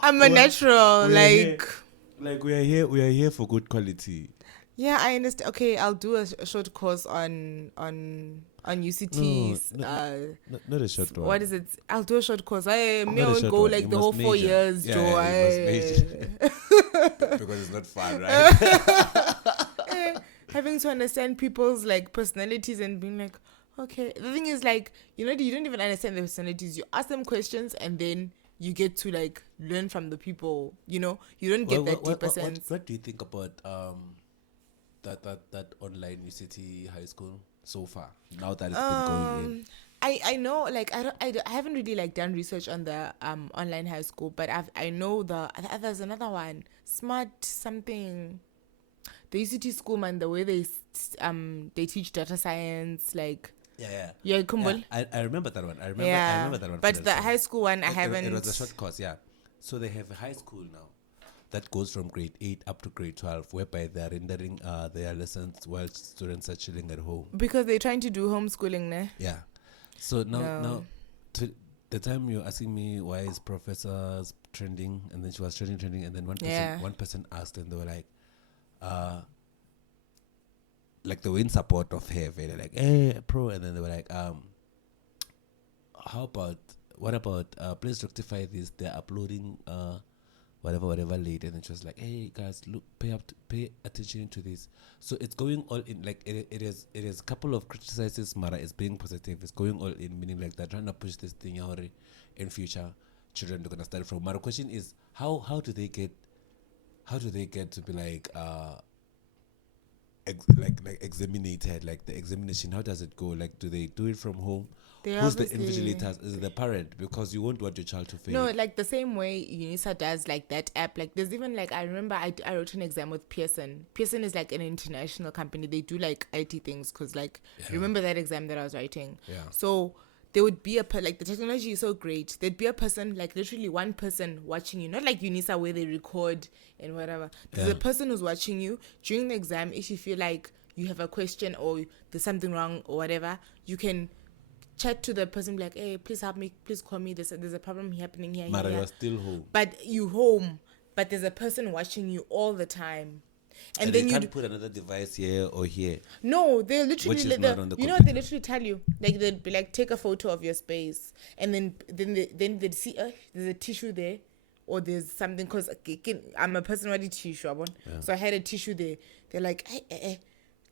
I'm a natural. Like we are here for good quality. Yeah, I understand. Okay, I'll do a short course on UCT's. No, not a short one. What is it? I'll do a short course. I won't go like the whole 4 years, yeah, Joe. Because it's not fun, right? Having to understand people's like personalities and being like, okay. The thing is like, you don't even understand their personalities. You ask them questions and then you get to like learn from the people. You don't get that deeper sense. What do you think about that online UCT high school so far? Now that it's been going in. I know, like I haven't really like done research on the online high school, but I know there's another one, Smart something, the UCT school, man. The way they teach data science, like Kumbul. I remember that one. I remember that one. But the high school one, I haven't. It was a short course, yeah. So they have a high school now that goes from grade 8 up to grade 12, whereby they are rendering their lessons while students are chilling at home. Because they're trying to do homeschooling, ne? Yeah. So now, to the time you're asking me why is professors trending, and then she was trending, and then one person asked, and they were like they were in support of her. They're like, hey, pro, and then they were like, what about please rectify this? They're uploading whatever late, and then she was like, hey guys, look, pay attention to this. So it's going all in, like it is a couple of criticizes Mara is being positive. It's going all in, meaning like they're trying to push this thing out in future. Children are gonna start from. My question is how do they get to be like examinated, like the examination? How does it go? Like, do they do it from home? Who's the invigilators? Is it the parent? Because you won't want your child to fail. No, like the same way UNISA does, like that app. Like there's even like, I remember I wrote an exam with Pearson. Pearson is like an international company. They do like IT things because like, remember that exam that I was writing? Yeah. So there would be like the technology is so great. There'd be a person, like literally one person watching you, not like UNISA where they record and whatever. There's a person who's watching you during the exam. If you feel like you have a question or there's something wrong or whatever, you can chat to the person, like, hey, please help me, please call me, there's a problem happening here. Mara, you're still home. But you home, but there's a person watching you all the time. And then you put another device here or here. No, they literally, they literally tell you, like, they'd be like, take a photo of your space, and then they'd see, there's a tissue there, or there's something, because I'm a person who had a tissue, so I had a tissue there. They're like, hey,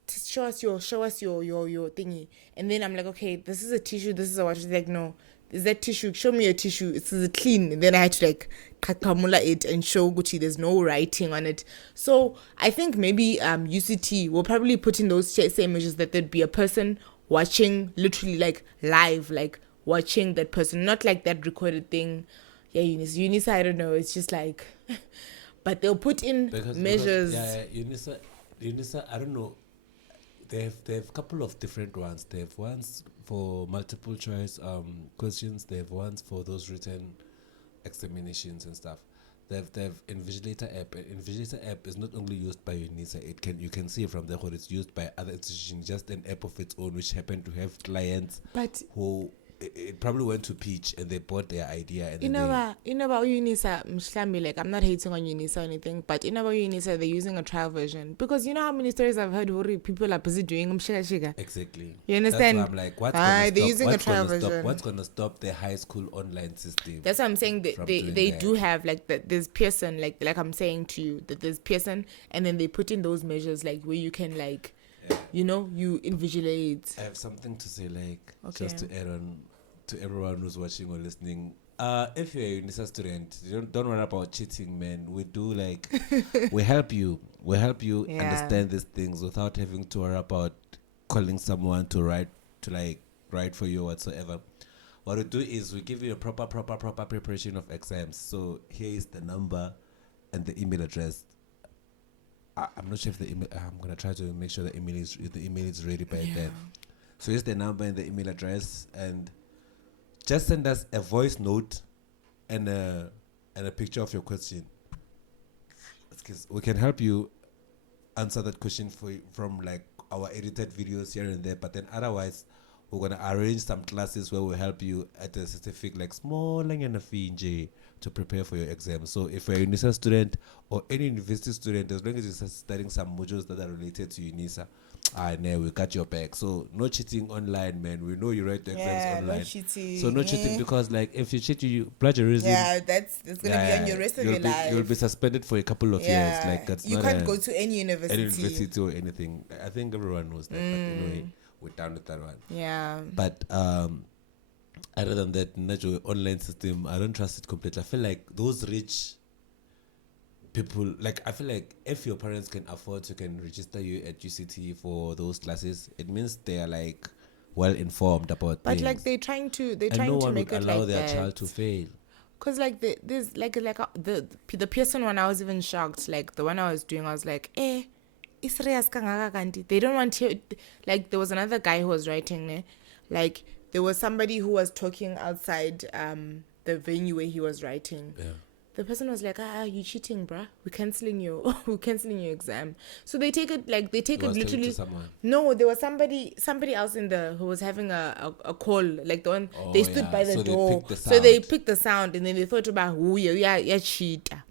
show us your thingy. And then I'm like, okay, this is a tissue, this is a water. They're like, no, is that tissue? Show me a tissue. It's clean. And then I had to like kakamula it and show Gucci there's no writing on it. So I think maybe UCT will probably put in those same images that there'd be a person watching, literally like live, like watching that person, not like that recorded thing. Yeah, UNISA, I don't know. It's just like, but they'll put in measures. UNISA, I don't know. They have a couple of different ones. They have ones for multiple choice questions. They have ones for those written examinations and stuff. They have Invigilator app. Invigilator app is not only used by UNISA. You can see from there what it's used by other institutions. Just an app of its own, which happen to have clients who it probably went to pitch and they bought their idea. And about UNISA, Mshlambi, like I'm not hating on UNISA or anything, but about UNISA, they're using a trial version because you know how many stories I've heard where people are busy doing exactly. You understand? That's why I'm like, they're using a trial version. What's gonna stop the high school online system? That's what I'm saying. They do have like that. There's Pearson, like I'm saying to you that there's Pearson, and then they put in those measures like where you can like. You invigilate. I have something to say, like, just to add on to everyone who's watching or listening. if you're a UNISA student, don't worry about cheating, man. We do like we help you. We help you Yeah. understand these things without having to worry about calling someone to write for you or whatsoever. What we do is we give you a proper preparation of exams. So here is the number and the email address. I'm not sure if the email. I'm gonna try to make sure the email is ready by then. So here's the number and the email address, and just send us a voice note and a picture of your question. We can help you answer that question for you from like our edited videos here and there. But then otherwise, we're gonna arrange some classes where we'll help you at a specific like small and a fee to prepare for your exam. So if you're a UNISA student or any university student, as long as you're studying some modules that are related to UNISA, we got your back. So no cheating online, man. We know you write the exams online. No cheating. So no cheating, because like if you cheat, you plagiarism. Yeah, that's gonna be on your rest of your life. You'll be suspended for a couple of years. Like that's you can't go to any university or anything. I think everyone knows that. But anyway, we're done with that one. Yeah. But other than that, natural online system, I don't trust it completely. I feel like those rich people, like I feel like if your parents can afford to can register you at UCT for those classes, it means they are like well informed about but things. like they're trying to and no to one make would it allow like their that. child to fail. Cause like there's like the Pearson one, I was even shocked. Like the one I was doing, I was like, it's serious kangaka kanti. They don't want to. Like there was another guy who was writing, like there was somebody who was talking outside the venue where he was writing. Yeah. The person was like, you cheating, bruh. We're cancelling your exam. So they take it literally. No, there was somebody else who was having a call, like the one they stood by the door. So they picked the sound and then they thought about who you're cheater.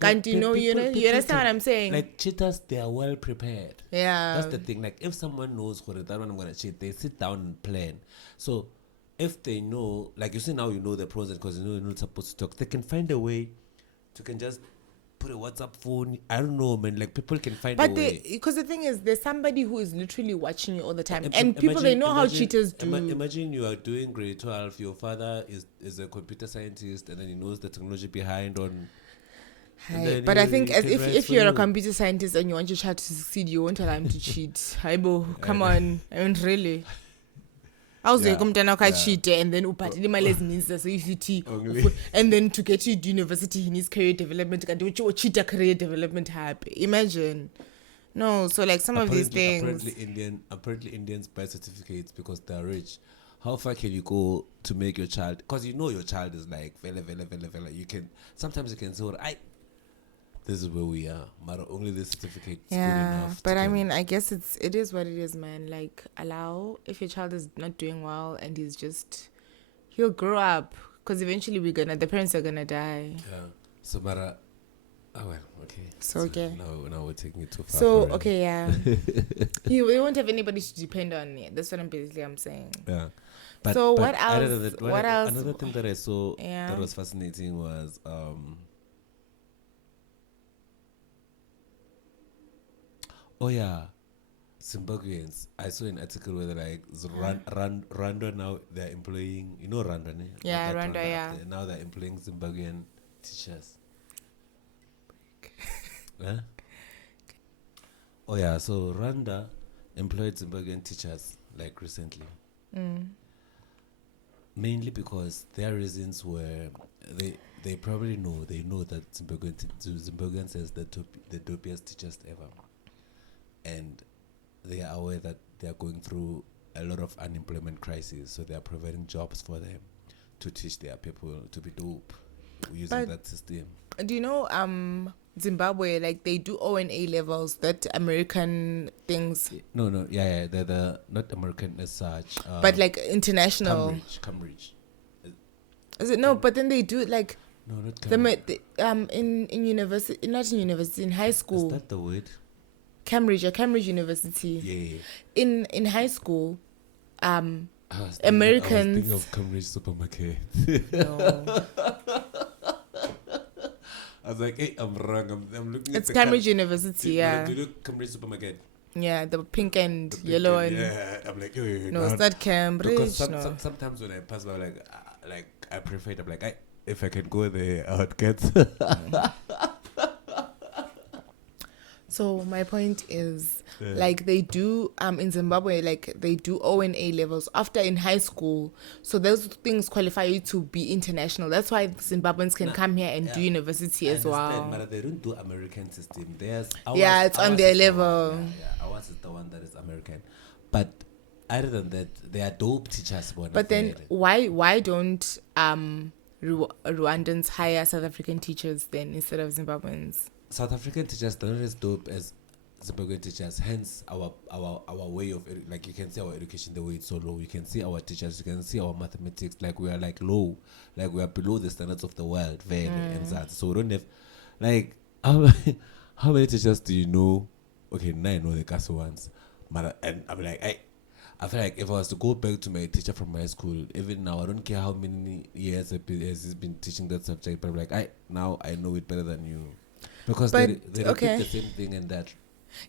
Can't you understand what I'm saying? Like cheaters, they are well prepared. Yeah. That's the thing. Like if someone knows that one I'm gonna cheat, they sit down and plan. So if they know, like you see now, you know the pros and cons, you're not supposed to talk. They can find a way. You can just put a WhatsApp phone. I don't know, man. Like people can find a way. Because the thing is, there's somebody who is literally watching you all the time, and people they know how cheaters do. Imagine you are doing grade 12. Your father is a computer scientist, and then he knows the technology behind on. But I think if you're a computer scientist and you want your child to succeed, you won't allow him to cheat. Haibo, come on. I mean, really. Cheat and then and then to get you to university he needs career development and cheat career development happy. Imagine. No, so like some of these things. Apparently Indians buy certificates because they're rich. How far can you go to make your child? Because you know your child is like vela. Sometimes you can say, this is where we are. But only the certificate is good enough. But I mean, I guess it is what it is, man. Like, allow, if your child is not doing well and he'll grow up. Because eventually the parents are gonna die. Yeah. So, but, okay. So, okay. Now we're taking it too far. So, okay, yeah. you won't have anybody to depend on. Yeah. That's what I'm saying. Yeah. But what else? What else? Another thing that I saw that was fascinating was, Zimbabweans. I saw an article where they're like Rwanda now they're employing, Rwanda, ne? Yeah, Rwanda, yeah. Now they're employing Zimbabwean teachers. Huh? So Rwanda employed Zimbabwean teachers like recently. Mainly because their reasons were they probably know that Zimbabweans has the dopiest teachers ever. And they are aware that they are going through a lot of unemployment crisis, so they are providing jobs for them to teach their people to be dope using that system. Do you know Zimbabwe, like they do O and A levels, that American things? No, yeah, they're not American as such. But like international. Cambridge. Is it? No, but then they do like. No, not Cambridge. In university, not in university, in high school. Is that the word? Cambridge University. Yeah. In high school, Americans. I was thinking of Cambridge supermarket. No. I was like, hey, I'm wrong. I'm looking at it's Cambridge University, yeah. Do you look Cambridge supermarket? Yeah, the pink and yellow and. Yeah, I'm like, no, it's not Cambridge. Because sometimes when I pass by, like I prefer it. I'm like, if I can go there, I would get. So my point is, like they do in Zimbabwe, like they do O and A levels after in high school. So those things qualify you to be international. That's why Zimbabweans can come here and do university as well. But they don't do American system. It's on their level. Ours is the one that is American. But other than that, they are dope teachers. But then why don't Rwandans hire South African teachers then instead of Zimbabweans? South African teachers, they're not as dope as Zimbabwean teachers. Hence, our way of, like, you can see our education, the way it's so low. You can see our teachers, you can see our mathematics, like, we are, like, low. Like, we are below the standards of the world, and that. So, we don't have, like, how many teachers do you know? Okay, now I know the Castle ones. And I'm like, I feel like if I was to go back to my teacher from my school, even now, I don't care how many years he's been teaching that subject, but I'm like, now I know it better than you. Because they repeat the same thing and that.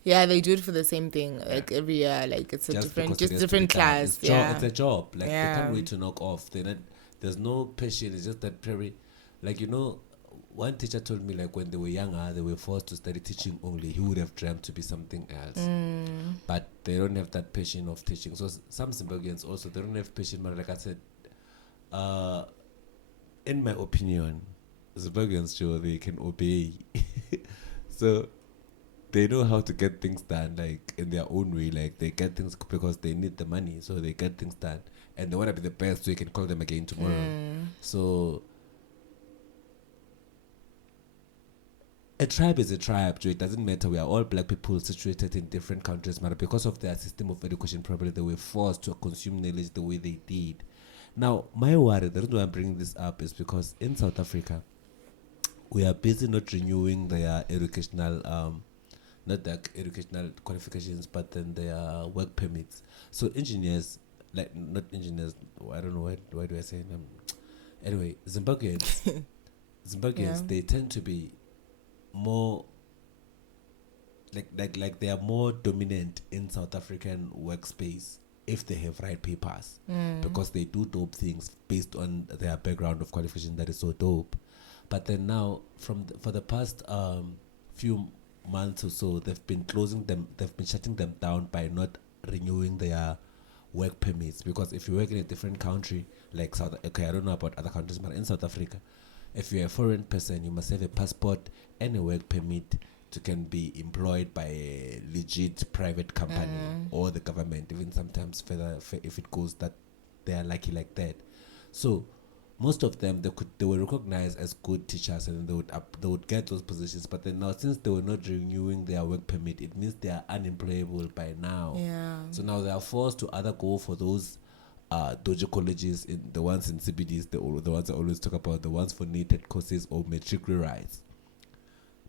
Yeah, they do it for the same thing, like every year. Like it's just different class. It's a job. Like they can't wait to knock off. There's no passion. It's just that very, like, you know, one teacher told me, like, when they were younger, they were forced to study teaching only. He would have dreamt to be something else. But they don't have that passion of teaching. So some Zimbabweans also, they don't have passion. But like I said, in my opinion, Zimbabweans show they can obey. So they know how to get things done, like, in their own way. Like, they get things because they need the money, so they get things done. And they want to be the best, so you can call them again tomorrow. So a tribe is a tribe, Joe. It doesn't matter. We are all black people situated in different countries, but because of their system of education, probably they were forced to consume knowledge the way they did. Now, my worry, the reason why I'm bringing this up is because in South Africa, we are busy not renewing their educational, not their educational qualifications, but then their work permits. So engineers, like, not engineers, I don't know, why do I say them? Anyway, Zimbabweans, they tend to be more, like they are more dominant in South African workspace if they have right papers, because they do dope things based on their background of qualification that is so dope. But then now, for the past few months or so, they've been shutting them down by not renewing their work permits. Because if you work in a different country, like I don't know about other countries, but in South Africa, if you're a foreign person, you must have a passport and a work permit to can be employed by a legit private company or the government, even sometimes further if it goes that they are lucky like that. So most of them, they were recognized as good teachers, and they would get those positions. But then now, since they were not renewing their work permit, it means they are unemployable by now. Yeah. So now they are forced to either go for those dojo colleges, the ones in CBDs, the ones I always talk about, the ones for needed courses, or matriculation rights.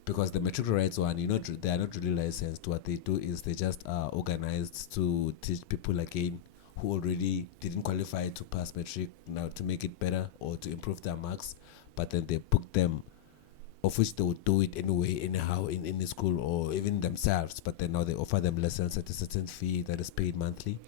Because the matriculation rights one, they are not really licensed. What they do is they just are organized to teach people again who already didn't qualify to pass matric, now to make it better or to improve their marks, but then they book them, of which they would do it anyway, anyhow, in the school or even themselves. But then now they offer them lessons at a certain fee that is paid monthly,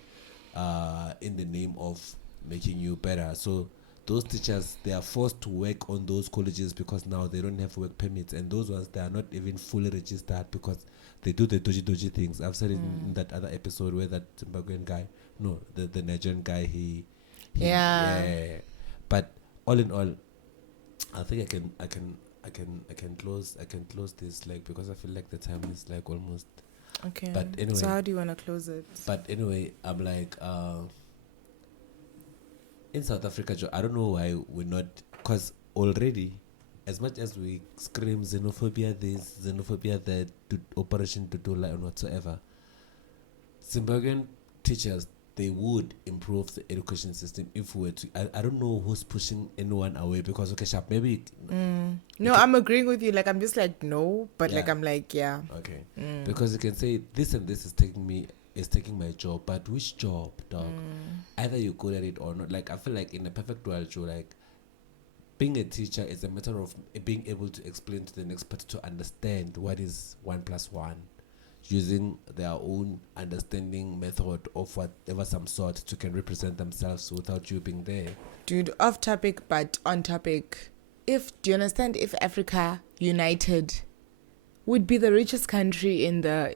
in the name of making you better. So those teachers, they are forced to work on those colleges because now they don't have work permits, and those ones, they are not even fully registered because they do the dodgy things. I've said it in that other episode where that Zimbabwean guy, no, the Nigerian guy, he But all in all, I think I can close this, like, because I feel like the time is like almost. Okay. But anyway, so how do you want to close it? But anyway, I'm like, in South Africa, I don't know why we're not, because already, as much as we scream xenophobia this, xenophobia that, Operation Tutula and whatsoever, Zimbabwean teachers, they would improve the education system if we were to. I don't know who's pushing anyone away, because okay, sharp, maybe. No, I'm agreeing with you. Like, I'm just like, no, but like, I'm like, yeah. Okay. Because you can say this and this is taking my job, but which job, dog? Either you're good at it or not. Like, I feel like in a perfect world, Joe, like, being a teacher is a matter of being able to explain to the next person to understand what is 1 + 1, using their own understanding method of whatever some sort to can represent themselves without you being there. Dude, off topic but on topic. do you understand, if Africa united would be the richest country in the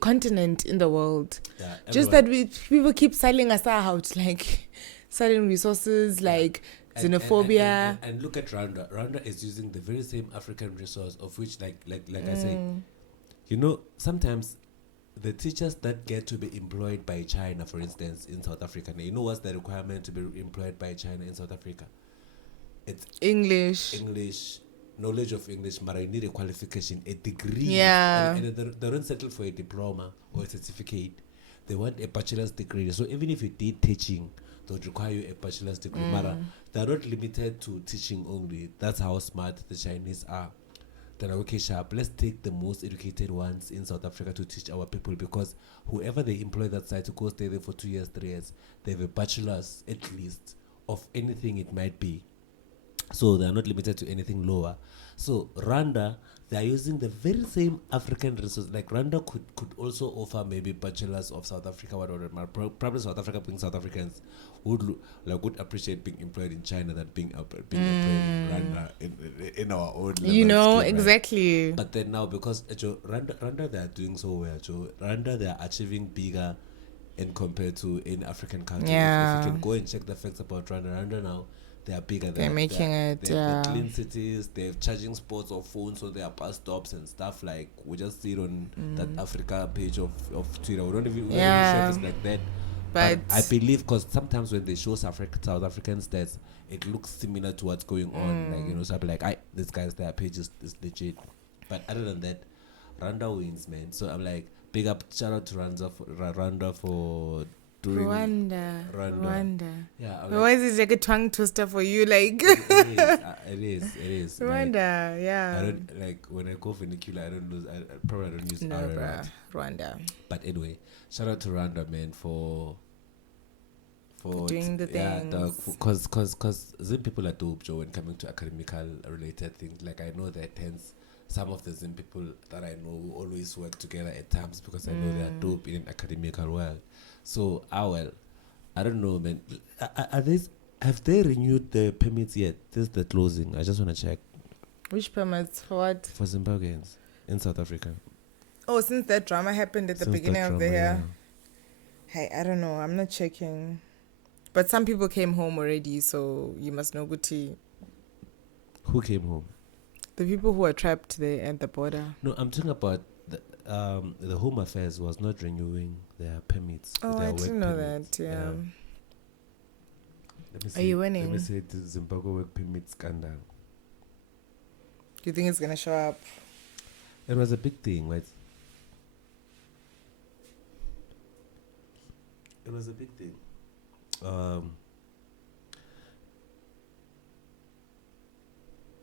continent in the world. Yeah, Just that people keep selling us out, like selling resources, like xenophobia. And look at Rwanda. Rwanda is using the very same African resource of which, like I say, you know, sometimes the teachers that get to be employed by China, for instance, in South Africa, you know what's the requirement to be employed by China in South Africa? It's English, knowledge of English, but I need a qualification, a degree. Yeah. And they don't settle for a diploma or a certificate. They want a bachelor's degree. So even if you did teaching, they would require you a bachelor's degree. But they're not limited to teaching only. That's how smart the Chinese are. Then okay, sharp. Let's take the most educated ones in South Africa to teach our people, because whoever they employ that side to go stay there for 2 years, 3 years, they have a bachelor's at least of anything it might be. So they are not limited to anything lower. So Rwanda, they are using the very same African resources. Like Rwanda could also offer maybe bachelors of South Africa, whatever. Probably South Africa, being South Africans, would appreciate being employed in China than being employed in Rwanda in our own. You know, scheme, exactly. Right? But then now, because Rwanda, they are doing so well. Rwanda, they are achieving bigger and compared to any African country. Yeah. If you can go and check the facts about Rwanda now, they are bigger. They're making it. They have clean cities. They have charging spots of phones, so there are bus stops and stuff. Like we just see it on that Africa page of Twitter. We don't even share this like that. But I believe, because sometimes when they show South African stats, it looks similar to what's going on. Like, you know, so I'll be like, this guy's their page is legit. But other than that, Rwanda wins, man. So I'm like, big up, shout out to Rwanda for doing Rwanda. Yeah. Why is it like a tongue twister for you? Like it is. Rwanda, like, yeah. I don't, like, when I go vernacular, I probably don't use no, R. bruh. Rwanda. But anyway, shout out to Rwanda, man, for doing the things. Because Zim people are dope, Joe, when coming to academical related things. Like, I know that hence some of the Zim people that I know always work together at times, because I know they are dope in an academical world. So, I don't know, man. Have they renewed the permits yet? This is the closing. I just want to check. Which permits? For what? For Zimbabweans in South Africa. Oh, since that drama happened at the beginning of the year. Hey, I don't know. I'm not checking. But some people came home already, so you must know, Guti. Who came home? The people who were trapped there at the border. No, I'm talking about the Home Affairs was not renewing their permits. Oh, their I didn't know permits. that. Yeah. Are you winning? Let me say the Zimbabwe work permit scandal. Do you think it's gonna show up? It was a big thing, right? It was a big thing.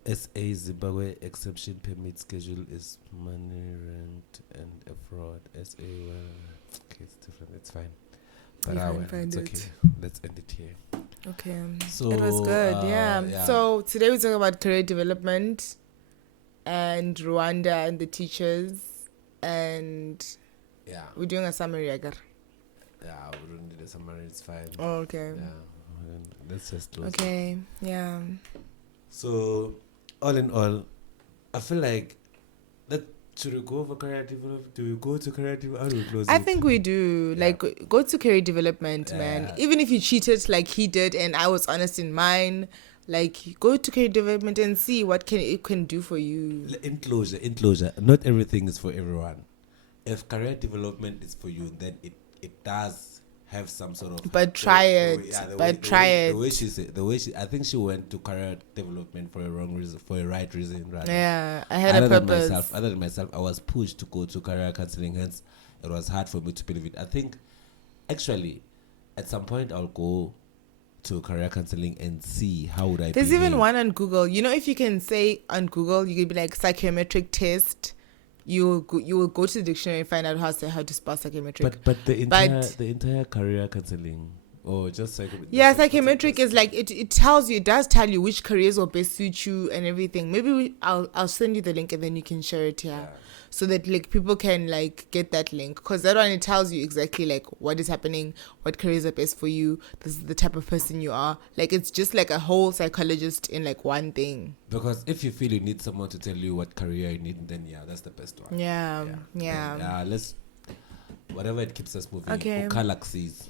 SA Zimbabwe exemption permit schedule is money, rent, and a fraud. SA, okay, it's different. It's fine. But it's okay. Let's end it here. Okay. So it was good. Yeah. So today we talk about career development and Rwanda and the teachers, and we're doing a summary, Agar. Yeah, we don't need a summary. It's fine. Oh, okay. Yeah. Let's just close. Okay. Yeah. So, all in all, I feel like should we go for career development? Do we go to career development? How do we close I it? think we do. Like, go to career development, man. Even if you cheated like he did and I was honest in mine, like, go to career development and see what it can do for you. In closure. Not everything is for everyone. If career development is for you, then it does have some sort of. But try it. The way she, I think she went to career development for a wrong reason, for a right reason, rather. Yeah, I had a purpose. Other than myself, I was pushed to go to career counselling. Hence, it was hard for me to believe it. I think, actually, at some point, I'll go to career counselling and see how would I. There's even one on Google. You know, if you can say on Google, you could be like psychometric test. You will go to the dictionary and find out how to spell psychometric. But the entire career counselling or just Yeah, psychometric is like it tells you, it does tell you which careers will best suit you and everything. Maybe I'll send you the link and then you can share it here, so that like people can like get that link, because that one, it tells you exactly like what is happening, what careers are best for you. This is the type of person you are. Like it's just like a whole psychologist in like one thing. Because if you feel you need someone to tell you what career you need, then that's the best one. Yeah. Let's, whatever it keeps us moving. Okay. Okalaxis,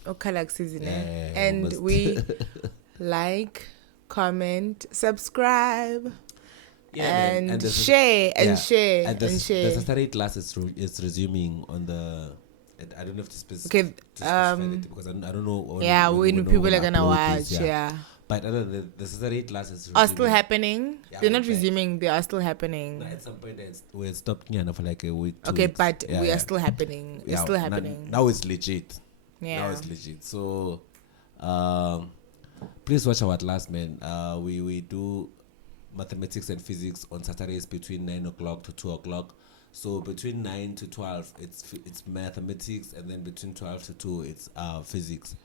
and almost. we like, comment, subscribe. And share. And the Saturday class is resuming on the. I don't know if this specific. Okay. Because I don't know. When people are gonna watch. Yeah. But other the Saturday classes are still happening. They're not resuming. They are still happening. No, at some point we stopped for like a week. Okay, but we are still happening. It's still happening. Now it's legit. Yeah. Now it's legit. So, please watch our class, man. We do mathematics and physics on Saturdays between 9 o'clock to 2 o'clock. So between 9 to 12 it's mathematics, and then between 12 to 2 it's physics.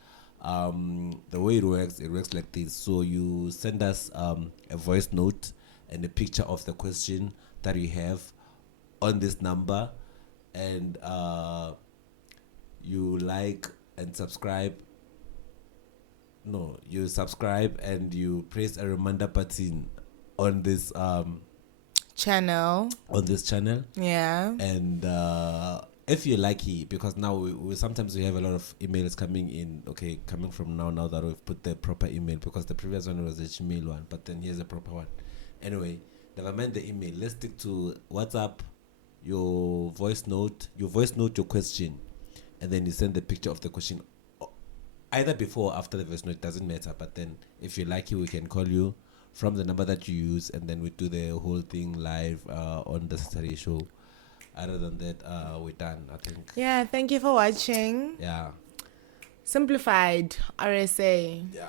The way it works like this. So you send us a voice note and a picture of the question that you have on this number, and you like and subscribe. No, you subscribe and you press a reminder button on this channel. Yeah. And if you're lucky, because now we sometimes we have a lot of emails coming from now that we've put the proper email, because the previous one was a Gmail one, but then here's a proper one. Anyway, never mind the email. Let's stick to WhatsApp, your voice note your question, and then you send the picture of the question either before or after the voice note, doesn't matter. But then if you're lucky, we can call you from the number that you use, and then we do the whole thing live on the Saturday show. Other than that, we're done, I think. Yeah, thank you for watching. Yeah. Simplified RSA. Yeah.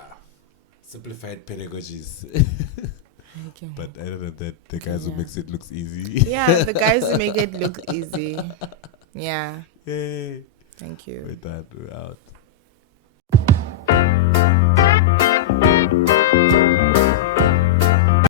Simplified pedagogies. Thank you. But other than that, the guys who makes it looks easy. Yeah, the guys who make it look easy. Yeah. Yay. Thank you. We're done. We're out.